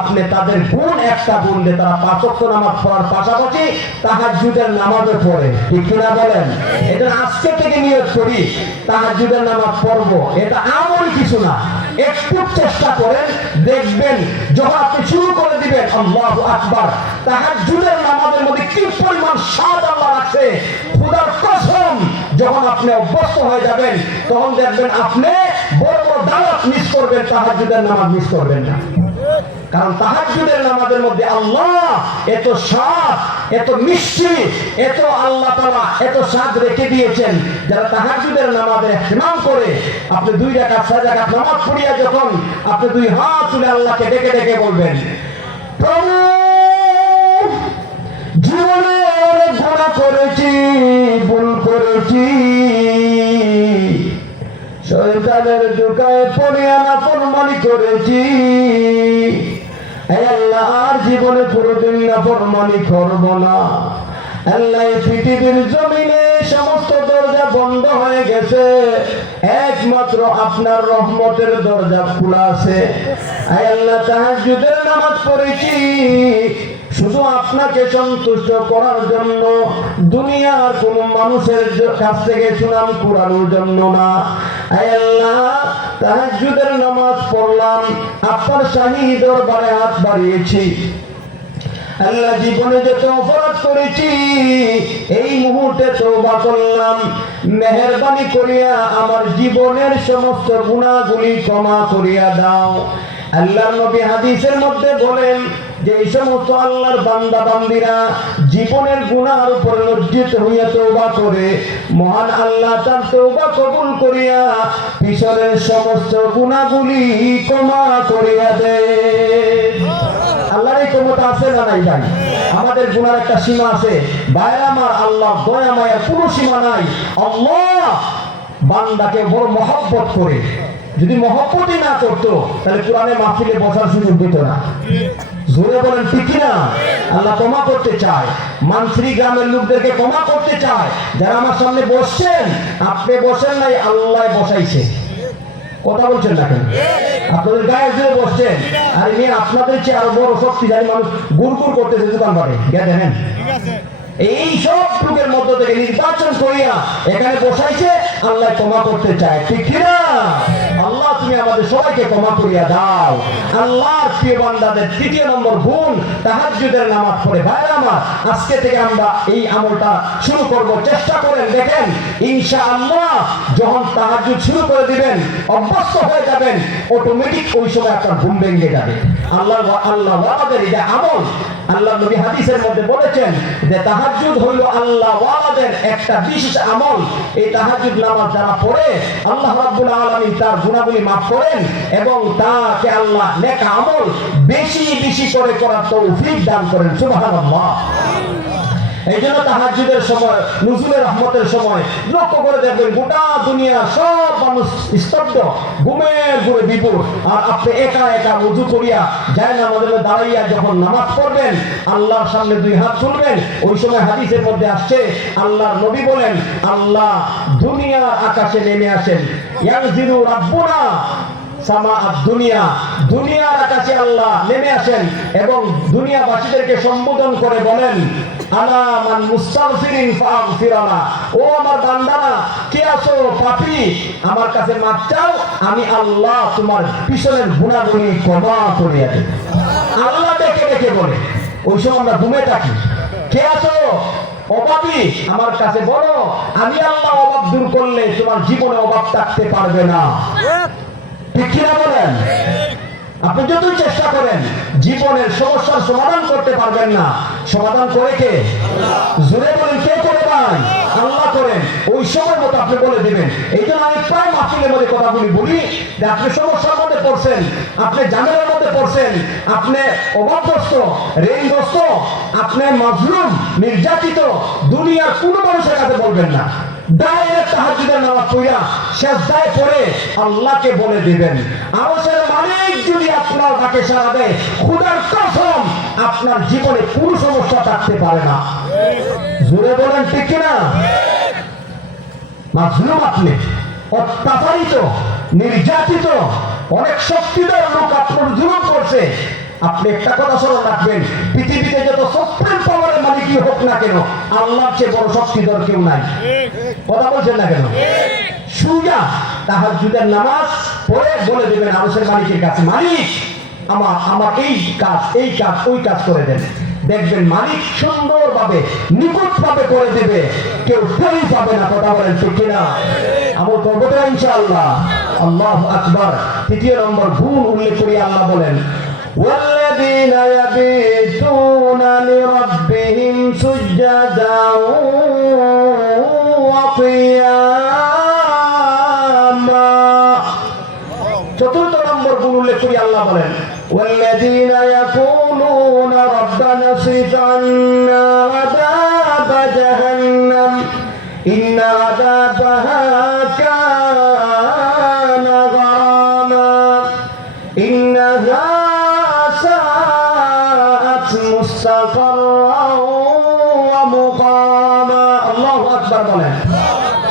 আপনি তাদের গুণ একটা গুণ দিয়ে তারা 5 ওয়াক্ত নামাজ পড়ার পাশাপাশি তাহাজ্জুদের নামাজও পড়ে, ঠিক কিনা বলেন? এটা আজকে থেকে নিয়ত করি তাহাজ্জুদের নামাজ পড়বো, এটা আমল কিছু না, একটু চেষ্টা করেন, দেখবেন যখন আপনি শুরু করে দিবেন আল্লাহু আকবার, তাহাজ্জুদের নামাজের মধ্যে কি পরিমাণ স্বাদ আল্লাহ রাখছে, খোদার কসম। যখন আপনি অভ্যস্ত হয়ে যাবেন, তখন দেখবেন আপনি বড় বড় দাওয়াত মিস করবেন, তাহাজ্জুদের নামাজ মিস করবেন না। কারণ তাহাজ্জুদের নামাজের মধ্যে আল্লাহ এত স্বাদ, এত মিষ্টি, এত আল্লাহ তাআলা এত স্বাদ রেখে দিয়েছেন। যারা তাহাজ্জুদের নামাজের ইহতিমাম করে, আপনি 2 রাকাত 4 রাকাত নামাজ পড়িয়া যখন আপনি 2 হাত তুলে আল্লাহকে ডেকে ডেকে বলবেন, প্রভু জীবনে অনেক গুনাহ করেছি, ভুল করেছি, শয়তানের ধোঁকায় পড়ে নাফরমানি করেছি, আল্লাহ আর জীবনে কোনোদিন নাফরমানি করব না। আল্লাহ পৃথিবীর জমিনে সমস্ত দরজা বন্ধ হয়ে গেছে, একমাত্র আপনার রহমতের দরজা খোলা আছে। আল্লাহ তাহাজ্জুদের নামাজ পড়েছি শুধু আপনাকে সন্তুষ্ট করার জন্য, দুনিয়ার কোন মানুষের কাছ থেকে সুনাম কুড়ানোর জন্য না। আল্লাহ তাহাজ্জুদের নামাজ পড়লাম, আপনার শাহী দরবারে হাত বাড়িয়েছি। আল্লাহ জীবনে যত অপরাধ করেছি এই মুহূর্তে তওবা করলাম, মেহেরবানি করিয়া আমার জীবনের সমস্ত গুনাহগুলি ক্ষমা করিয়া দাও। আল্লাহর নবী হাদিসের মধ্যে বলেন যে এই সমস্ত আল্লাহর বান্দা বান্দীরা জীবনের গুনাহের উপর লজ্জিত হইয়া তওবা করে, মহান আল্লাহ তার তওবা কবুল করিয়া পিছনের সমস্ত গুনাহগুলি ক্ষমা করিয়া দেয়। আল্লাহর এই ক্ষমতা আছে না নাই ভাই? আমাদের গুনার একটা সীমা আছে ভাইরা আমার, আল্লাহ দয়া মায়ার কোনো সীমা নাই। আল্লাহ বান্দাকে বড় মহব্বত করে, যদি মহব্বতই না করতো তাহলে কোরআনে মাহফিলে বসার সুযোগ দিত না। জোরে বলেন ঠিক না? আল্লাহ ক্ষমা করতে চায়, মানসিরি গ্রামের লোকদেরকে ক্ষমা করতে চায়। যারা আমার সামনে বসছেন, আপনি বসেন নাই, আল্লাহ বসাইছে। কথা বলছেন না কেন? আপনাদের গায়ে জুড়ে বসছেন, আর ইনি আপনাদের চেয়ে আরো বড় শক্তিশালী মানুষ গুড়গুড় করতেছে দোকান বাড়ি, দেখেন। এই সব লোকের মধ্য থেকে নির্বাচন করিয়া এখানে বসাইছে, আল্লাহ ক্ষমা করতে চায়, ঠিক কিনা? আল্লাহ তুমি আমাদের সবাইকে ক্ষমা করিয়া দাও। আল্লাহর প্রিয় বান্দাদের তৃতীয় নম্বর গুণ তাহাজ্জুদের নামাজ পড়ে। ভাইরা আমার, আজকে থেকে আমরা এই আমলটা শুরু করব। চেষ্টা করেন, দেখেন ইনশাআল্লাহ যখন তাহাজ্জুদ শুরু করে দিবেন, অভ্যস্ত হয়ে যাবেন, অটোমেটিক ওই সময় আপনার ঘুম ভেঙে যাবে। আল্লাহ ওয়ালাদের এটা আমল। আল্লাহ নবী হাদিসের মধ্যে বলেছেন যে তাহাজ্জুদ হইল আল্লাহ ওয়ালাদের একটা বিশেষ আমল। এই তাহাজ্জুদ নামাজ যারা পড়ে আল্লাহ রাব্বুল আলামিন তার গুনাহগুলি মাফ করেন এবং তাকে আল্লাহ নেক আমল বেশি বেশি করে করার তৌফিক দান করেন। সুবহানাল্লাহ। এই জন্য তাহাজ্জুদের সময়, নুজুলের রহমতের সময় লক্ষ্য করে দেখবেন গোটা দুনিয়া সব মানুষ স্তব্ধ, ঘুমের ঘুরে বিপুল, আর আপনি একা একা ওযু করিয়া যায় না আমাদের দাঁড়াইয়া যখন নামাজ পড়বেন, আল্লাহর সামনে দুই হাত তুলবেন, ওই সময় হাদিসের মধ্যে আসছে আল্লাহর নবী বলেন আল্লাহ দুনিয়ার আকাশে নেমে আসেন। ইয়ানজিলু রাব্বুনা দুনিয়া, দুনিয়ার আকাশে আল্লাহ নেমে আসেন এবং দুনিয়াবাসীদেরকে সম্বোধন করে বলেন আনা মান মুস্তাগফিরিন ফাগফিরানা, ও আমার বান্দারা কে আছো পাপী, আমার কাছে মাপ চাও, আমি আল্লাহ তোমার পিছনের গুনাহগুলি ক্ষমা করিয়া দেব। আল্লাহ ডেকে ডেকে বলে, ওই সময় আমরা ঘুমে থাকি। কে আছো অভাবী, আমার কাছে বলো, আমি আল্লাহ অভাব দূর করলে তোমার জীবনে অভাব থাকতে পারবে না। ঠিক কিনা বলেন? আপনি যতই চেষ্টা করেন জীবনের সমস্যার সমাধান করতে পারবেন না। সমাধান করে কে? জোরে বলেন, কে করে ভাই? আল্লাহ করেন। ওই সময় মতো আপনি বলে দিবেন। এই জন্য আমি প্রায় মাহফিলের মধ্যে কথাগুলি বলি যে আপনি সমস্যার মধ্যে পড়ছেন, আপনি ঝামেলার মধ্যে পড়ছেন, আপনি অভাবগ্রস্ত, ঋণগ্রস্ত, আপনি মাজলুম, নির্যাতিত, দুনিয়ার কোনো মানুষের কাছে বলবেন না। ডাইরেক্ট তাহাজ্জুদের নামাজ পড়া সিজদায় পড়ে আল্লাহকে বলে দিবেন। আরশের মালিক যদি আপনার ডাকে সাড়া দেয়, খোদার কসম আপনার জীবনে কোনো সমস্যা থাকতে পারে না। জোরে বলেন ঠিক কিনা? মাজলুম আপনি, অত্যাচারিত, নির্যাতিত, অনেক শক্তিধর লোক আপনার জুলুম করছে, আপনি একটা কথা স্মরণ রাখবেন, পৃথিবীতে যত সুপ্রিম পাওয়ারের মালিকই হোক না কেন, আল্লাহর চেয়ে বড় শক্তিধর কেউ নাই। কথা বলছেন না কেন? সুজা তাহাজ্জুদের নামাজ পড়ে বলে দেবেন আরশের মালিকের কাছে, মালিক আমার এই কাজ ওই কাজ করে দেন। দেখবেন মালিক সুন্দরভাবে নিখুঁতভাবে করে দেবে, কেউ ফেরি পাবে না। কথা বলেন ঠিক কিনা? আমল করবো তো ইনশাআল্লাহ। আল্লাহু আকবার। তৃতীয় নম্বর গুণ উল্লেখ করি, আল্লাহ বলেন والذين يبيتون لربهم سجدا وقياما। চতুর্থ নম্বর গুণ উল্লেখ করি, আল্লাহ বলেন والذين يقولون ربنا اصرف عنا عذاب جهنم إن عذابها كان غراما إنها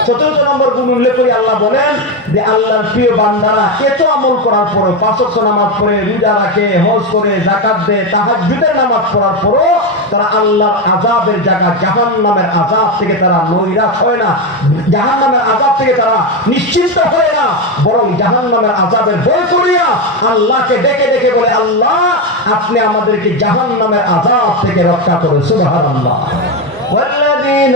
চতুর্থ নম্বর গুণ উল্লেখ করি, আল্লাহ বলেন যে আল্লাহর প্রিয় বান্দারা এত আমল করার পরে, পাঁচ ওয়াক্ত নামাজ পড়ে, রোজা রাখে, হজ করে, যাকাত দেয়, তাহাজ্জুদের নামাজ পড়ার পরও তারা আল্লাহর আযাবের জায়গা জাহান্নামের আযাব থেকে তারা নৈরাশ হয় না, জাহান্নামের আযাব থেকে তারা নিশ্চিন্ত হয় না, বরং জাহান্নামের আযাবের ভয় করিয়া আল্লাহকে ডেকে ডেকে বলে, আল্লাহ আপনি আমাদেরকে জাহান্নামের আযাব থেকে রক্ষা করুন। সুবহানাল্লাহ। والذين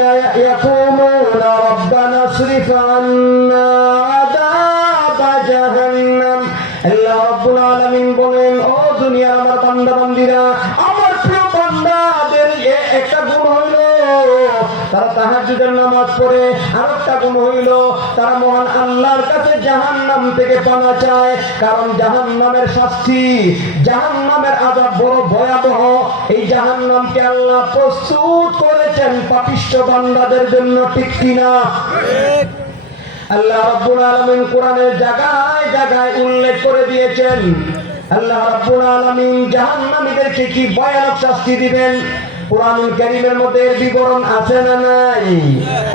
يقولون ربنا اصرف عنا عذاب جهنم। আল্লাহ রাব্বুল আলামিন বলেন, ও দুনিয়ার আমার বান্দা বান্দীরা, আমার প্রিয় বান্দাদের একটা গুণ হইল তারা তাহাজ্জুদের নামাজ পড়ে, আর একটা গুণ হইল তারা মহান আল্লাহর কাছে জাহান্নাম থেকে পানা চায়। কারণ জাহান্নামের শাস্তি, জাহান্নামের আযাব বড় ভয়াবহ। এই জাহান্নামকে আল্লাহ প্রস্তুত করেছেন পাপিষ্ঠ বান্দাদের জন্য। ঠিক কিনা? আল্লাহ রাব্বুল আলামিন কোরআনের জায়গায় জায়গায় উল্লেখ করে দিয়েছেন। আল্লাহ রাব্বুল আলামিন জাহান্নামীদেরকে কি ভয়ানক শাস্তি দিবেন কোরআনুল কারীমের মধ্যে বিবরণ আছে না নাই?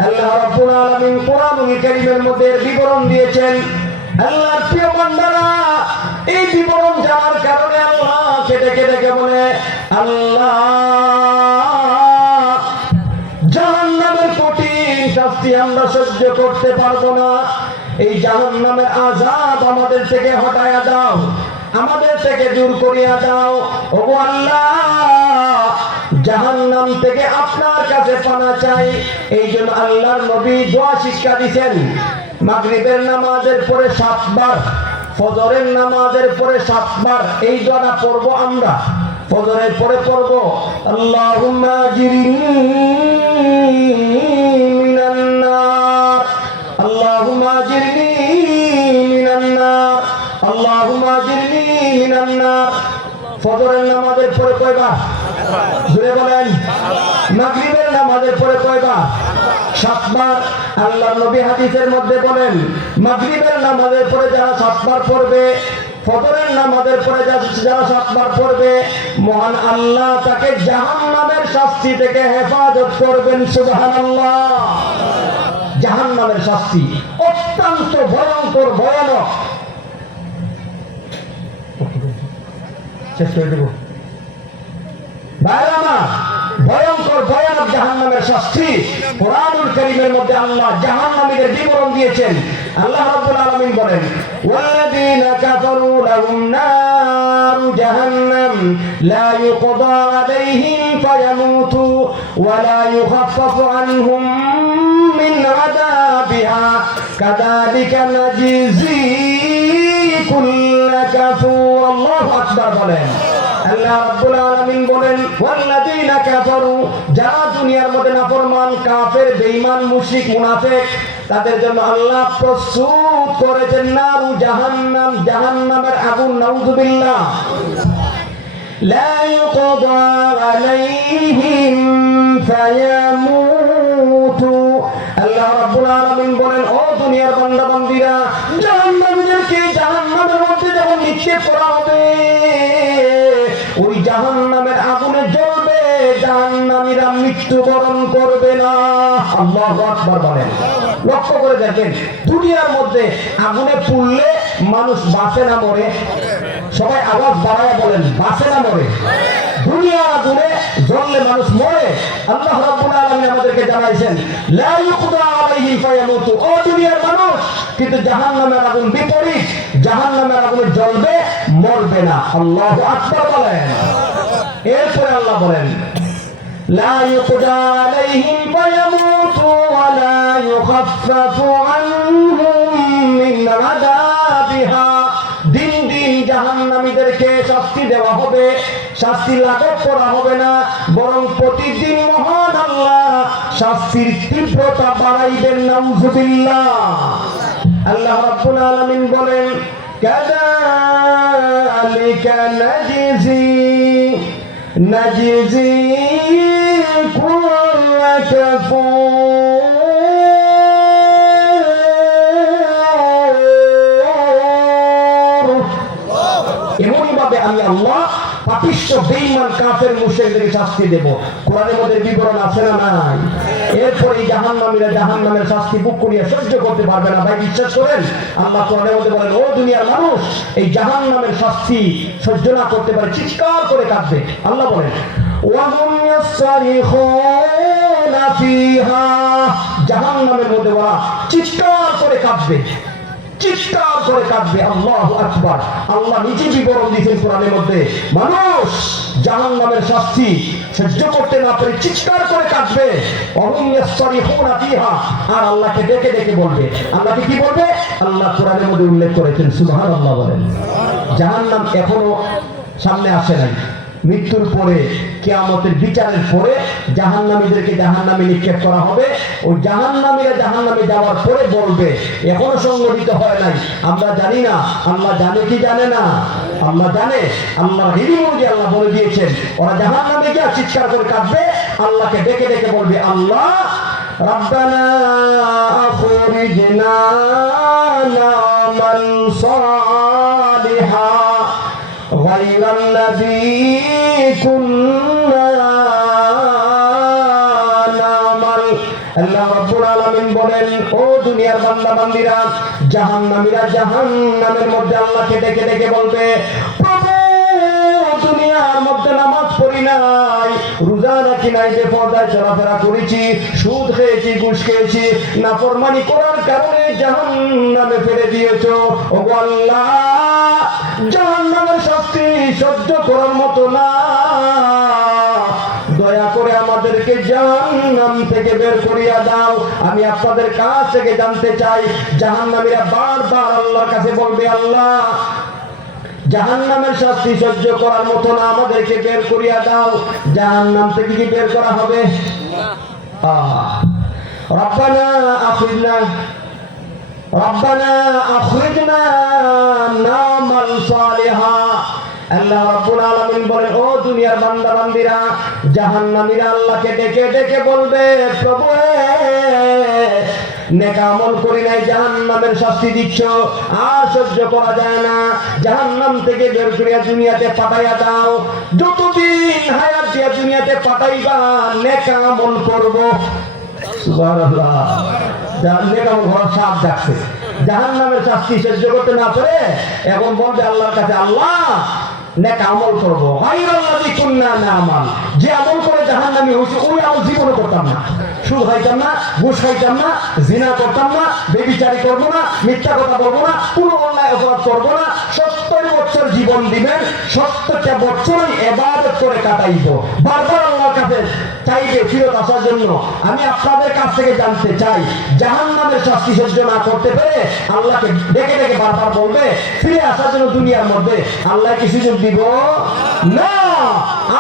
আল্লাহ রাব্বুল আলামিন কোরআনুল কারীমের মধ্যে বিবরণ দিয়েছেন। আল্লাহর প্রিয় বান্দারা এই বিবরণ জানার কারণে আল্লাহকে ডেকে ডেকে বলে, আল্লাহ জাহান্নামের কঠিন শাস্তি আমরা সহ্য করতে পারবো না, এই জাহান্নামের আযাব আমাদের থেকে হটায়া দাও, আমাদের থেকে দূর করিয়া দাও। ওগো আল্লাহ, জাহান্নাম থেকে আপনার কাছে পানা চাই। এই জন্য আল্লাহর নবী দোয়া শিক্ষা দিয়েছেন, মাগরিবের নামাজের পরে 7 বার, ফজরের নামাজের পরে 7 বার এই দোয়াটা পড়বো আমরা। ফজরের পরে পড়বো আল্লাহুম্মা আজিরনি মিনান নার, আল্লাহুম্মা আজিরনি মিনান নার, আল্লাহুম্মা আজিরনি মিনান নার। ফজরের নামাজের পরে কয়বার? জোরে বলেন। মাগরিবের নামাজের পরে কয়বার? 7 বার। আল্লাহর নবী হাদিসের মধ্যে বলেন, মাগরিবের নামাজের পরে যারা 7 বার পড়বে, ফজরের নামাজের পরে যারা 7 বার পড়বে, মহান আল্লাহ তাকে জাহান্নামের শাস্তি থেকে হেফাজত করবেন। সুবহানাল্লাহ। জাহান্নামের শাস্তি অত্যন্ত ভয়ঙ্কর, ভয়ানক। শেষ করে দেব ভাইরা, ভয়ঙ্কর ভয়ানক জাহান্নামের শাস্তি কোরআনুল কারীমের মধ্যে আল্লাহ জাহান্নামীদের বিবরণ দিয়েছেন। আল্লাহ রাব্বুল আলামিন বলেন, ওয়াল্লাযীনা কাফারু লাহুম নারু জাহান্নাম লা ইউকদা আলাইহিম ফায়ামুতু ওয়া লা ইউখাফফাফু আনহুম মিন আযাবিহা কাযালিকা নাজিজি কুল্লা কাফুর। আল্লাহু আকবার বলেন। আল্লাহ রাব্বুল আলামিন বলেন, ওয়াল্লাযীনা কাফারু, যারা দুনিয়ার মধ্যে নাফরমান, কাফের, বেঈমান, মুশরিক, মুনাফিক, তাদের জন্য আল্লাহ প্রস্তুত করেছেন নারু জাহান্নাম, জাহান্নামের আগুন। নাউযুবিল্লাহ। লা ইউকদা আলাইহিম ফায়ামুতু। আল্লাহ রাব্বুল আলামিন বলেন, ও দুনিয়ার বান্দা বান্দীরা, জাহান্নামীদেরকে জাহান্নামের মধ্যে যখন নিক্ষেপ করা হবে, ওই জাহান্নামের আগুনে জ্বলবে, জাহান্নামীরা মৃত্যুবরণ করবে না। আল্লাহু আকবার বলেন। লক্ষ্য করে দেখেন, দুনিয়ার মধ্যে আগুনে পুড়লে মানুষ বাঁচে না মরে? সবাই আওয়াজ বাড়ায় বলেন, বাঁচে না মরে? দুনিয়ার আগুনে জ্বললে মানুষ মরে। আল্লাহ রাব্বুল আলামিন আমাদেরকে জানাইছেন, লা ইউকদা আলাইহিম ফায়ামুতু। ও দুনিয়ার মানুষ, কিন্তু জাহান্নামের আগুন বিপরীত, জাহান্নামের আগুনে জ্বলবে, মরবে না। আল্লাহু আকবার বলেন। এরপরে আল্লাহ বলেন, লা ইউকদা আলাইহিম ফায়ামুতু ওয়া লা ইউখাফফাফু আনহুম মিন আযাবিহা। দিন দিন জাহান্নামীদেরকে শাস্তি দেওয়া হবে, শাস্তি লাঘব করা হবে না, বরং প্রতিদিন মহান আল্লাহ শাস্তির তীব্রতা বাড়াইবেন। নাউযুবিল্লাহ। আল্লাহ রাব্বুল আলামিন বলেন, কাযালিকা নাজিজি কুল্লা কাফুর। এমনই ভাবে আমি আল্লাহ পাপিষ্ঠ, বেঈমান, কাফের, মুশরিকদের শাস্তি দেব। কোরআনের মধ্যে বিবরণ আছে না নাই? এরপরে জাহান্নামীরা জাহান্নামের শাস্তি বুক করিয়া সহ্য করতে পারবে না। ভাই বিশ্বাস করেন, আল্লাহ কোরআনের মধ্যে বলেন, ও দুনিয়ার মানুষ, এই জাহান্নামের শাস্তি সহ্য না করতে পারে, চিৎকার করে কাঁদবে। আল্লাহ বলেন, ওয়াহুম ইয়াসরিখুনা ফিহা। জাহান্নামের মধ্যে ওরা চিৎকার করে কাঁদবে, চিৎকার করে কাঁদবে। আল্লাহু আকবার। আল্লাহ নিজে বিবরণ দিয়েছেন কোরআনের মধ্যে, মানুষ জাহান্নামের শাস্তি সহ্য করতে না পারে চিৎকার করে কাঁদবে। ওয়াহুম ইয়াসরিখুনা ফিহা। আর আল্লাহকে ডেকে ডেকে বলবে। আল্লাহকে কি বলবে? আল্লাহ কোরআনের মধ্যে উল্লেখ করেছেন। সুবহানাল্লাহ বলেন। জাহান্নাম এখনো সামনে আসে নাই। মৃত্যুর পরে, কিয়ামতের বিচারের পরে জাহান্নামীদেরকে জাহান্নামে নিক্ষেপ করা হবে। ওই জাহান্নামীরা জাহান্নামে যাওয়ার পরে বলবে, এখনো সংগঠিত হয় নাই, আমরা জানি না। আল্লাহ জানে কি জানে না? আল্লাহ জানে। আল্লাহ হিলিম অনুযায়ী আল্লাহ বলে দিয়েছেন, ওরা জাহান্নামে গিয়ে চিৎকার করে কাঁদবে, আল্লাহকে ডেকে ডেকে বলবে, আল্লাহ রাব্বানা আখরিজনা না'মাল সালিহা غير الذي كنا نعمل। আল্লাহ রাব্বুল আলামিন বলেন, ও দুনিয়ার বান্দা বান্দীরা, জাহান্নামীরা জাহান্নামের মধ্যে আল্লাহকে ডেকে ডেকে বলবে, প্রভু দুনিয়ার মধ্যে নামাজ পড়ি নাই, রোজা রাখি নাই, বেপরদায় চলাফেরা করেছি, সুদ খেয়েছি, ঘুষ খেয়েছি, নাফরমানি করার কারণে জাহান্নামে ফেলে দিয়েছো। ওগো আল্লাহ, জাহান্নামের শাস্তি সহ্য করার মতো না, দয়া করে আমাদেরকে জাহান্নাম থেকে বের করিয়া দাও। আমি আপনাদের কাছ থেকে জানতে চাই, জাহান্নামীরা বারবার আল্লাহর কাছে বলবে, আল্লাহ জাহান্নামের শাস্তি সহ্য করার মতো না, আমাদেরকে বের করিয়া দাও। জাহান্নাম থেকে কি বের করা হবে? রব্বানা আখিরনা রব্বানা আখরিজনা নামাল সালিহা। আল্লাহ রাব্বুল আলামিন বলেন, ও দুনিয়ার বান্দা বান্দীরা, জাহান্নামীরা আল্লাহকে ডেকে ডেকে বলবে, প্রভু নেক আমল করি নাই, জাহান্নামের শাস্তি দিচ্ছ, আর সহ্য করা যায় না, জাহান্নাম থেকে বের করিয়া দুনিয়াতে পাঠাইয়া দাও। যতদিন হায়াত দিয়া দুনিয়াতে পাঠাইবা, নেক আমল করব। সুবহানাল্লাহ, নেক আমল করার সাপ ডাকছে। জাহান্নামের শাস্তি সহ্য করতে না পারে এখন বলবে আল্লাহর কাছে, আল্লাহ নেক আমল করবো, গায়রাল্লাযী কুন্না না'মাল, যে আমল করে জাহান্নামী হইছে ওই আমল জীবনে করতাম না। সুদ খাইতাম না, ঘুষ খাইতাম না, জিনা করতাম না, বেবিচারি করবো না, মিথ্যা কথা বলবো না, কোনো অন্যায় অপরাধ করবো না। 70 বছর জীবন দিবেন, 70টা বছরই ইবাদত করে কাটাইব। বারবার আল্লাহর কাছে চাইবে ফিরত আসার জন্য। আমি আপনাদের কাছ থেকে জানতে চাই, জাহান্নামের শাস্তি সহ্য না করতে পেরে আল্লাহকে ডেকে ডেকে বারবার বলবে ফিরে আসার জন্য দুনিয়ার মধ্যে, আল্লাহ কি সুযোগ দিব? না,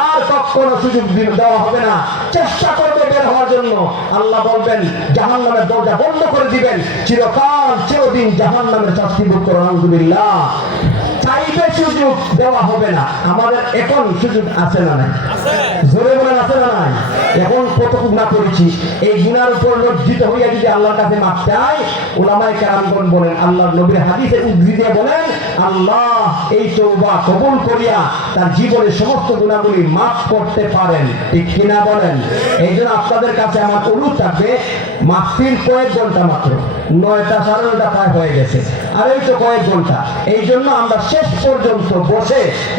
আর কখনো সুযোগ দেওয়া হবে না। চেষ্টা করবে বের হওয়ার জন্য, আল্লাহ বলবেন জাহান্নামের দরজা বন্ধ করে দিবেন, চিরকাল চিরদিন জাহান্নামের শাস্তি ভোগ করো। আলহামদুলিল্লাহ, চাইবে সুযোগ দেওয়া হবে না। আমাদের এখন সুযোগ আছে না নাই? জোরে বলেন, আছে না নাই? এখন কত গুনাহ করেছি, এই গুনার উপর লজ্জিত হইয়া যদি আল্লাহর কাছে মাফ চাই, উলামায়ে কেরামগণ বলেন, আল্লাহর নবীর হাদিসে উদ্ধৃতি দিয়ে বলেন, আল্লাহ এই তওবা কবুল করিয়া তার জীবনের সমস্ত গুনাহগুলি মাফ করতে পারেন। ঠিক কিনা বলেন? এই জন্য আপনাদের কাছে আমার অনুরোধ থাকবে, মাহফিল কয়েক ঘন্টা মাত্র, 9টা 9:30 প্রায় হয়ে গেছে, আর এই তো কয়েক ঘন্টা। এই জন্য আমরা শেষ পর্যন্ত বসে